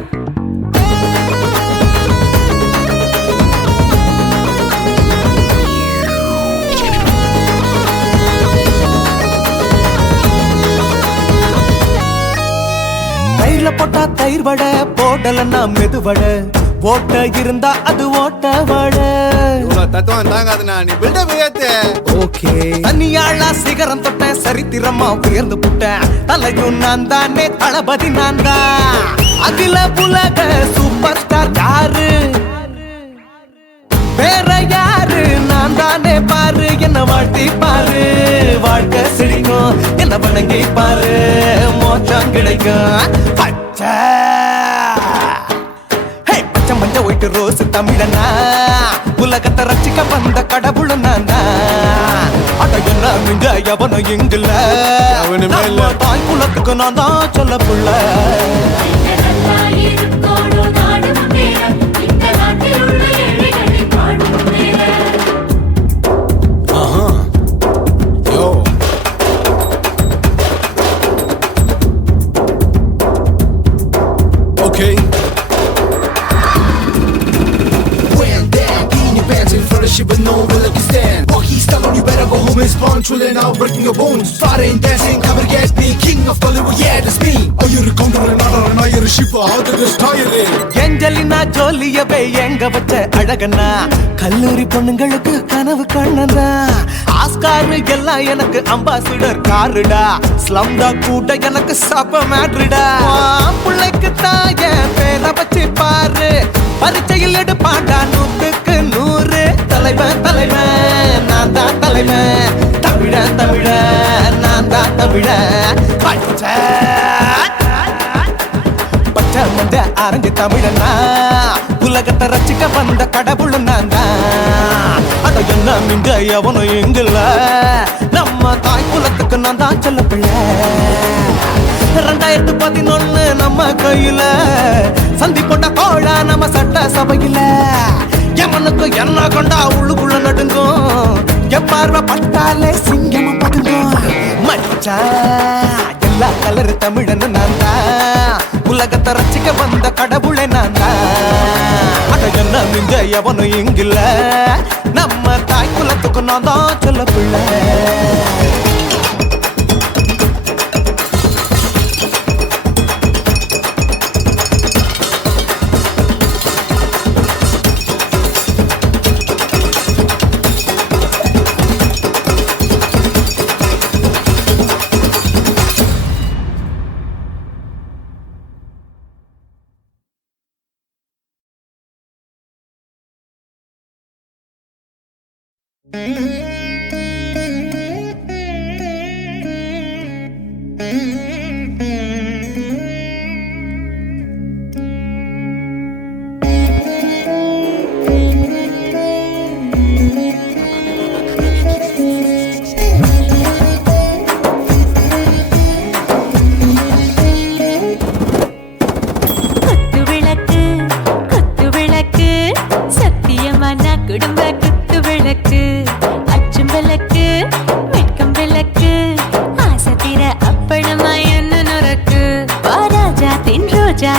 தயிர்ல போட்டா தயிர் வடை போடலன்னா மெது வடை ஓட்ட இருந்தா அது ஓட்ட வடை தத்துவம் தாங்காதுண்ணா நீ பில்டப் ஏத்து ஓகே தனியாளா சிகரம் தொட்டேன் சரித்திரமா உயர்ந்து புட்டேன் தலையும் நான் தானே தளபதி நான் தான் அகில உலக சூப்பர் ஸ்டார் யாரு வேற யாரு நான் தானே பாரு என்ன வாழ்த்தி பாரு வாழ்க்கை சிரிக்கும் என்ன வணங்கி பாரு மோச்சம் கிடைக்கும் பச்சை பச்சை மஞ்ச ஒயிட்டு ரோஸ் தமிழனா உலகத்தை ரசிக்க வந்த கடவுள் நான் தான் அட என்ன மிஞ்ச எவனும் இங்கில்ல நம்ம தாய் குலத்துக்கு நான் தான் சொல்ல புள்ள Okay. When that in your pants in front of shit, but no one look you stand. Walk he's telling you better go home and spawn, chilling out, breaking your bones. Fighting, dancing, cover gas, being king of Hollywood, yeah, that's me. Oh, you're a counter and not you're a shipper, how did this tire it? Angelina ஜோலியவே எங்க வச்ச அழகனா கல்லூரி பொண்ணுங்களுக்கு கனவு கண்ணனா Oscar எல்லாம் எனக்கு ambassador காருடா ஸ்லம்டா கூட எனக்கு சப்ப மேட்ருடா பிள்ளைக்கு தாய பேரை வச்சு பாரு பரீட்சையில் எடுப்பாண்டா 100க்கு 100 தலைவன் தலைவன் நான் தான் தலைவன் தமிழன் தமிழன் நான் தான் தமிழன் பச்சை பச்சை மந்த ஆரஞ்சு தமிழனா உலகத்தை ரசிக்க வந்த கடவுள் நான் தான் அட என்ன மிஞ்ச எவனும் எங்கில்ல நம்ம தாய் குலத்துக்கு நான் தான் சொல்ல பிள்ளை 2011 நம்ம கையில சந்தி போட்ட கோழா நம்ம சட்ட சபையில எவனுக்கு என்ன கொண்டா உள்ளுக்குள்ள நடுங்கும் என் பார்வை பட்டாலே சிங்கமும் பதுங்கும் மச்சா எல்லா கலர் தமிழன்னு நான் தான் உலகத்தை ரசிக்க வந்த கடவுளை நான் தான் அட என்ன மிஞ்ச எவனும் இங்கில்ல நம்ம தாய் குலத்துக்கு நான் தான் சொல்ல பிள்ளை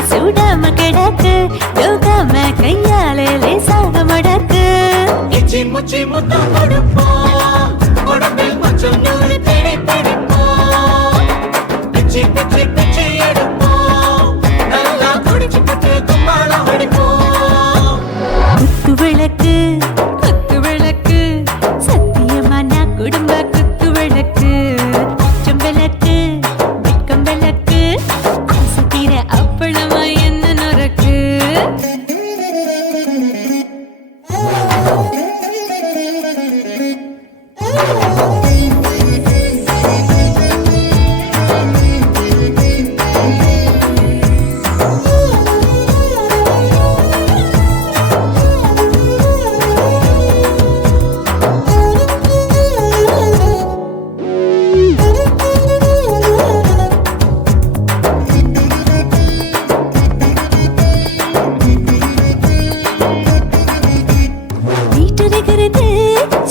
சூடாம கிடக்கு யோகாம கையாலே லேசாக மடக்கு இச்சி முச்சி முத்தம் கொடுப்போம் உடம்பில் மச்சம் நூறு தேடி பிடிப்போம் பிச்சி பிச்சி பிச்சி எடுப்போம் நல்லா குடிச்சு பட்டு கும்மாளம் அடிப்போம் குத்து விளக்கு சத்தியமான குடும்ப குத்து விளக்கு அச்சம் விளக்கு வெட்கம் விளக்கு ஆசை தீர அப்பளமா என்ன நொறுக்கு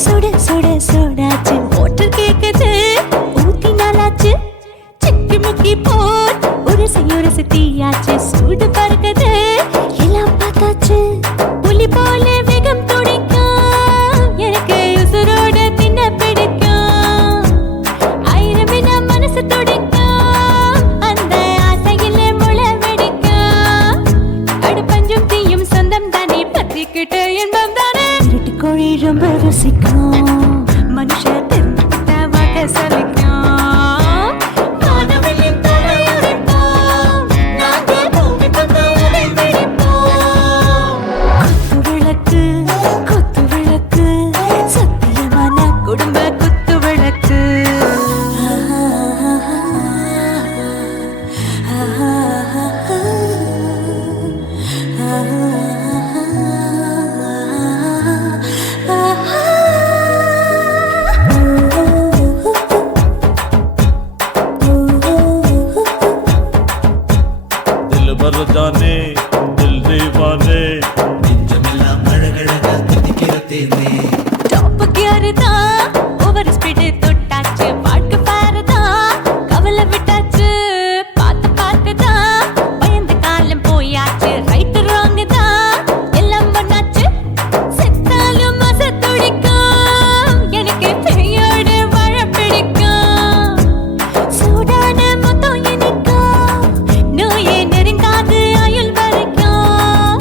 சுட சுட சோடாச்சு மோட்டர் கேக்குது ஊத்தி நாளாச்சு சிக்கி முக்கி போர் உரசி தீயாச்சு சூடு பறக்குது எல்லாம் பார்த்தாச்சு புலி போல வேகம் துடிக்கும் எனக்கு உசுரோட தின்ன பிடிக்கும் ஆயிரம் என மனசு துடிக்கும் அந்த ஆசையிலே முளை வெடிக்கும் அடுப்பஞ்சும் தீயும் சொந்தம் தானே பத்திக்கிட்டு இன்பம் தானே கோழி ரொம்ப ருசிக்கும் மனுஷ தெரிஞ்சுக்கிட்ட வாக்க சலிக்கும் காணவெளியின் தலை உரைப்போம் நாங்கள் பூமி பந்த உரை வெடிப்போம் குத்து விளக்கு சத்தியமான குடும்ப குத்து விளக்கு जाने दिल दीवाने நெஞ்சமெல்லாம் அழகழகா தித்திக்கிறதேனே டாப் கியர் தான் ஓவர் ஸ்பீட் தொட்டாச்சு பாட்டு பாரு தான் கவலை விட்டாச்சு பார்த்து தான் பயந்து காலம் போயாச்சு ரைட் ராங் தான் எல்லாம் பண்ணாச்சு செத்தாலும் மச துடிக்கும் எனக்கு பெரியோடு வாழ பிடிக்கும் சூடான மொத்தம் எனக்கும் நோயே நெருங்காது ஆயுள் வரைக்கும்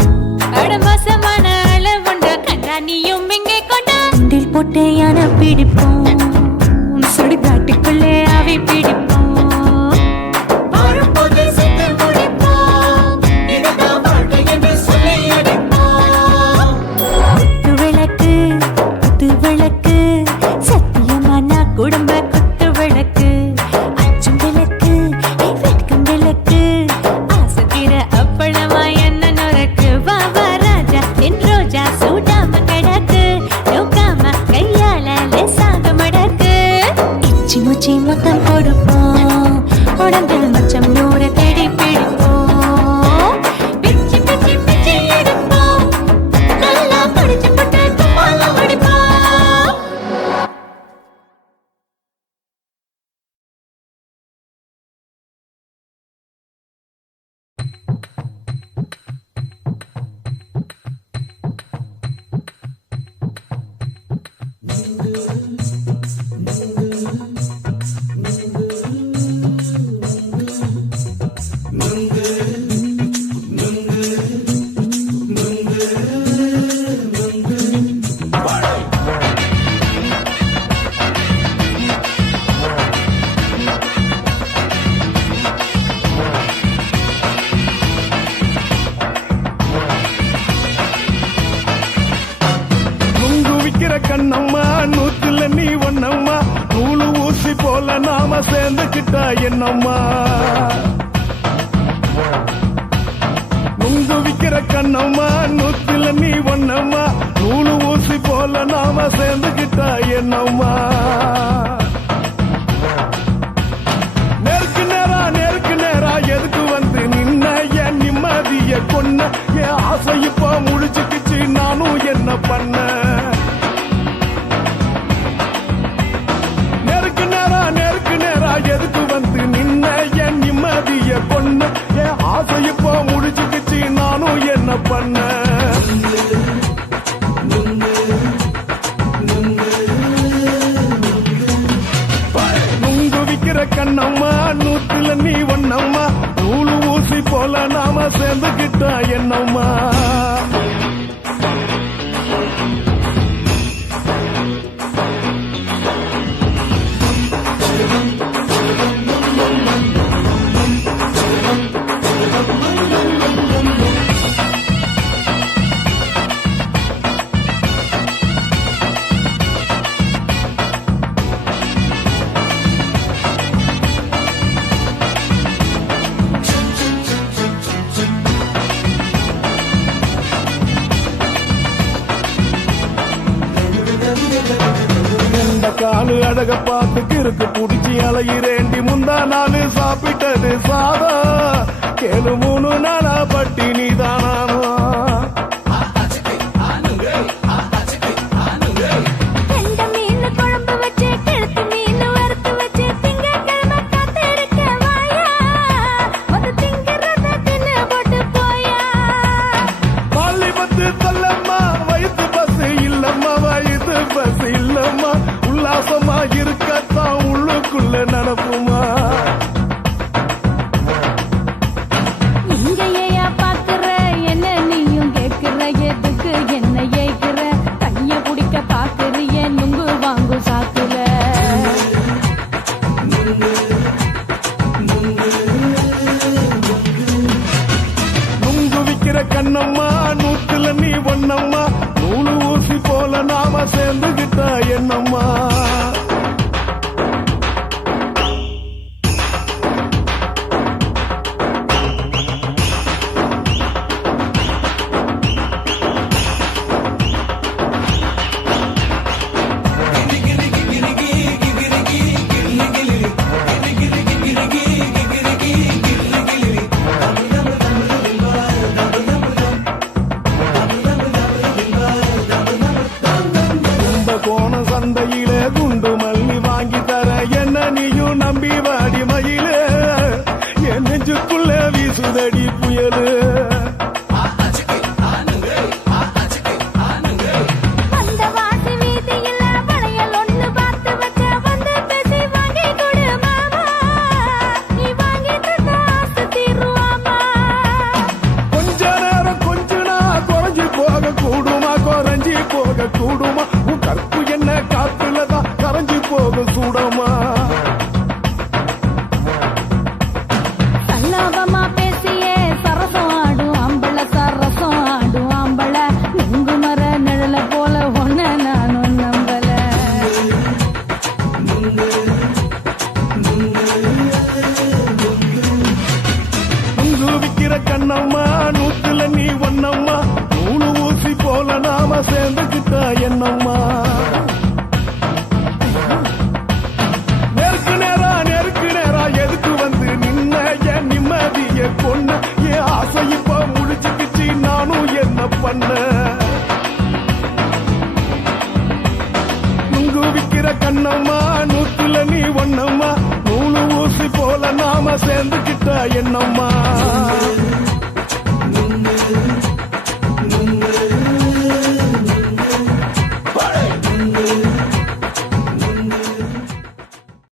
அடமோசமான அளவுண்ட கண்டா நீயும் இங்கே கொண்டா உண்டில் போட்டு யானை பிடிப்போம் சுடுகாட்டுக்குள்ளே அவை பிடிப்போம் வரும்போது செத்து முடிப்போம் இதுதான் வாழ்க்கை என்று சொல்லி அடிப்போம் குத்து விளக்கு சத்தியமான குடும்ப குத்து விளக்கு அச்சும் விளக்கு வெட்கம் விளக்கு ஆசை தீர அப்பளமா என்ன நொறுக்கு வா வா ராஜா என் ரோஜா சூடாம கிடக்கு யோகாம கையால லேசாக மடக்கு இச்சி முச்சி மொத்தம் கொடுப்போம் உடம்பில் மச்சம் நூறு தேடி பிடிப்போம் பிச்சி பிச்சி பிச்சி எடுப்போம் நல்லா படிச்சு போட்டு கும்மாளம் அடிப்போம் நுங்கு விக்கிற கண்ணம்மா நாம சேர்ந்துக்கிட்டா என்னம்மா நுங்கு விக்கிற கண்ணம்மா நூத்துல நீ ஒன்னம்மா நூலு ஊசி போல நாம சேர்ந்துக்கிட்டா என்னம்மா நேருக்கு நேரா எதுக்கு வந்து நின்ன என் நிம்மதிய கொன்ன என் ஆசை இப்ப முடிச்சுக்கிச்சு நானும் என்ன பண்ண நேருக்கு நேரா எதுக்கு வந்து நின்ன என் நிம்மதிய கொன்ன என் ஆசை இப்ப முடிச்சுக்கிச்சு நானும் என்ன பண்ண நுங்கு விக்கிற கண்ணம்மா நூத்துல நீ ஒன்னம்மா நூலு ஊசி போல நாம சேர்ந்துக்கிட்டா என்னம்மா காலு அழக பார்த்துக்கு இருக்கு புடிச்சி அலையிறேண்டி முந்தா நாலு சாப்பிட்டது சாதா கேளு 3 நாளா பட்டினி தானானோ உல்லாசமா இருக்கத்தான் உள்ளுக்குள்ள நடப்புமா இங்கேயா பாக்குற என்ன நீயும் கேக்குற எதுக்கு என்ன ஏக்குற கைய குடிக்க பாக்குறிய நுங்கு வாங்கு சாக்குல நுங்கு விக்கிற கண்ணம்மா நூத்துல நீ ஒன்னம்மா நூலு ஊசி போல நாம சேர்ந்துகிட்டா என்னம்மா சந்தையிலே குண்டு மல்லி வாங்கி தர என்ன நீயும் நம்பி வாடி மயிலே என் நெஞ்சுக்குள்ள வீசுதடி புயலு கொஞ்ச நேரம் கொஞ்சனா குறைஞ்சி போக கூடுமா குறைஞ்சி போக கூடுமா உன் கற்பு என்ன காத்துலதான் கரைஞ்சி போக சூடமா சல்லாபமா பேசியே சரசம் ஆடும் ஆம்பள சரசம் ஆடும் ஆம்பள நுங்கு மர நிழல போல ஒன்ன நானும் நம்பல நுங்கு விக்கிற கண்ணம்மா நூத்துல நீ ஒன்னம்மா நூலு ஊசி போல நாம சேர்ந்துக்கிட்டா என்னம்மா நேருக்கு நேரா எதுக்கு வந்து நின்ன என் நிம்மதிய கொன்ன என் ஆசை இப்ப முடிச்சுக்கிச்சு நானும் என்ன பண்ண நுங்கு விக்கிற கண்ணம்மா நூத்துல நீ ஒன்னம்மா நூலு ஊசி போல நாம சேர்ந்துக்கிட்டா என்னம்மா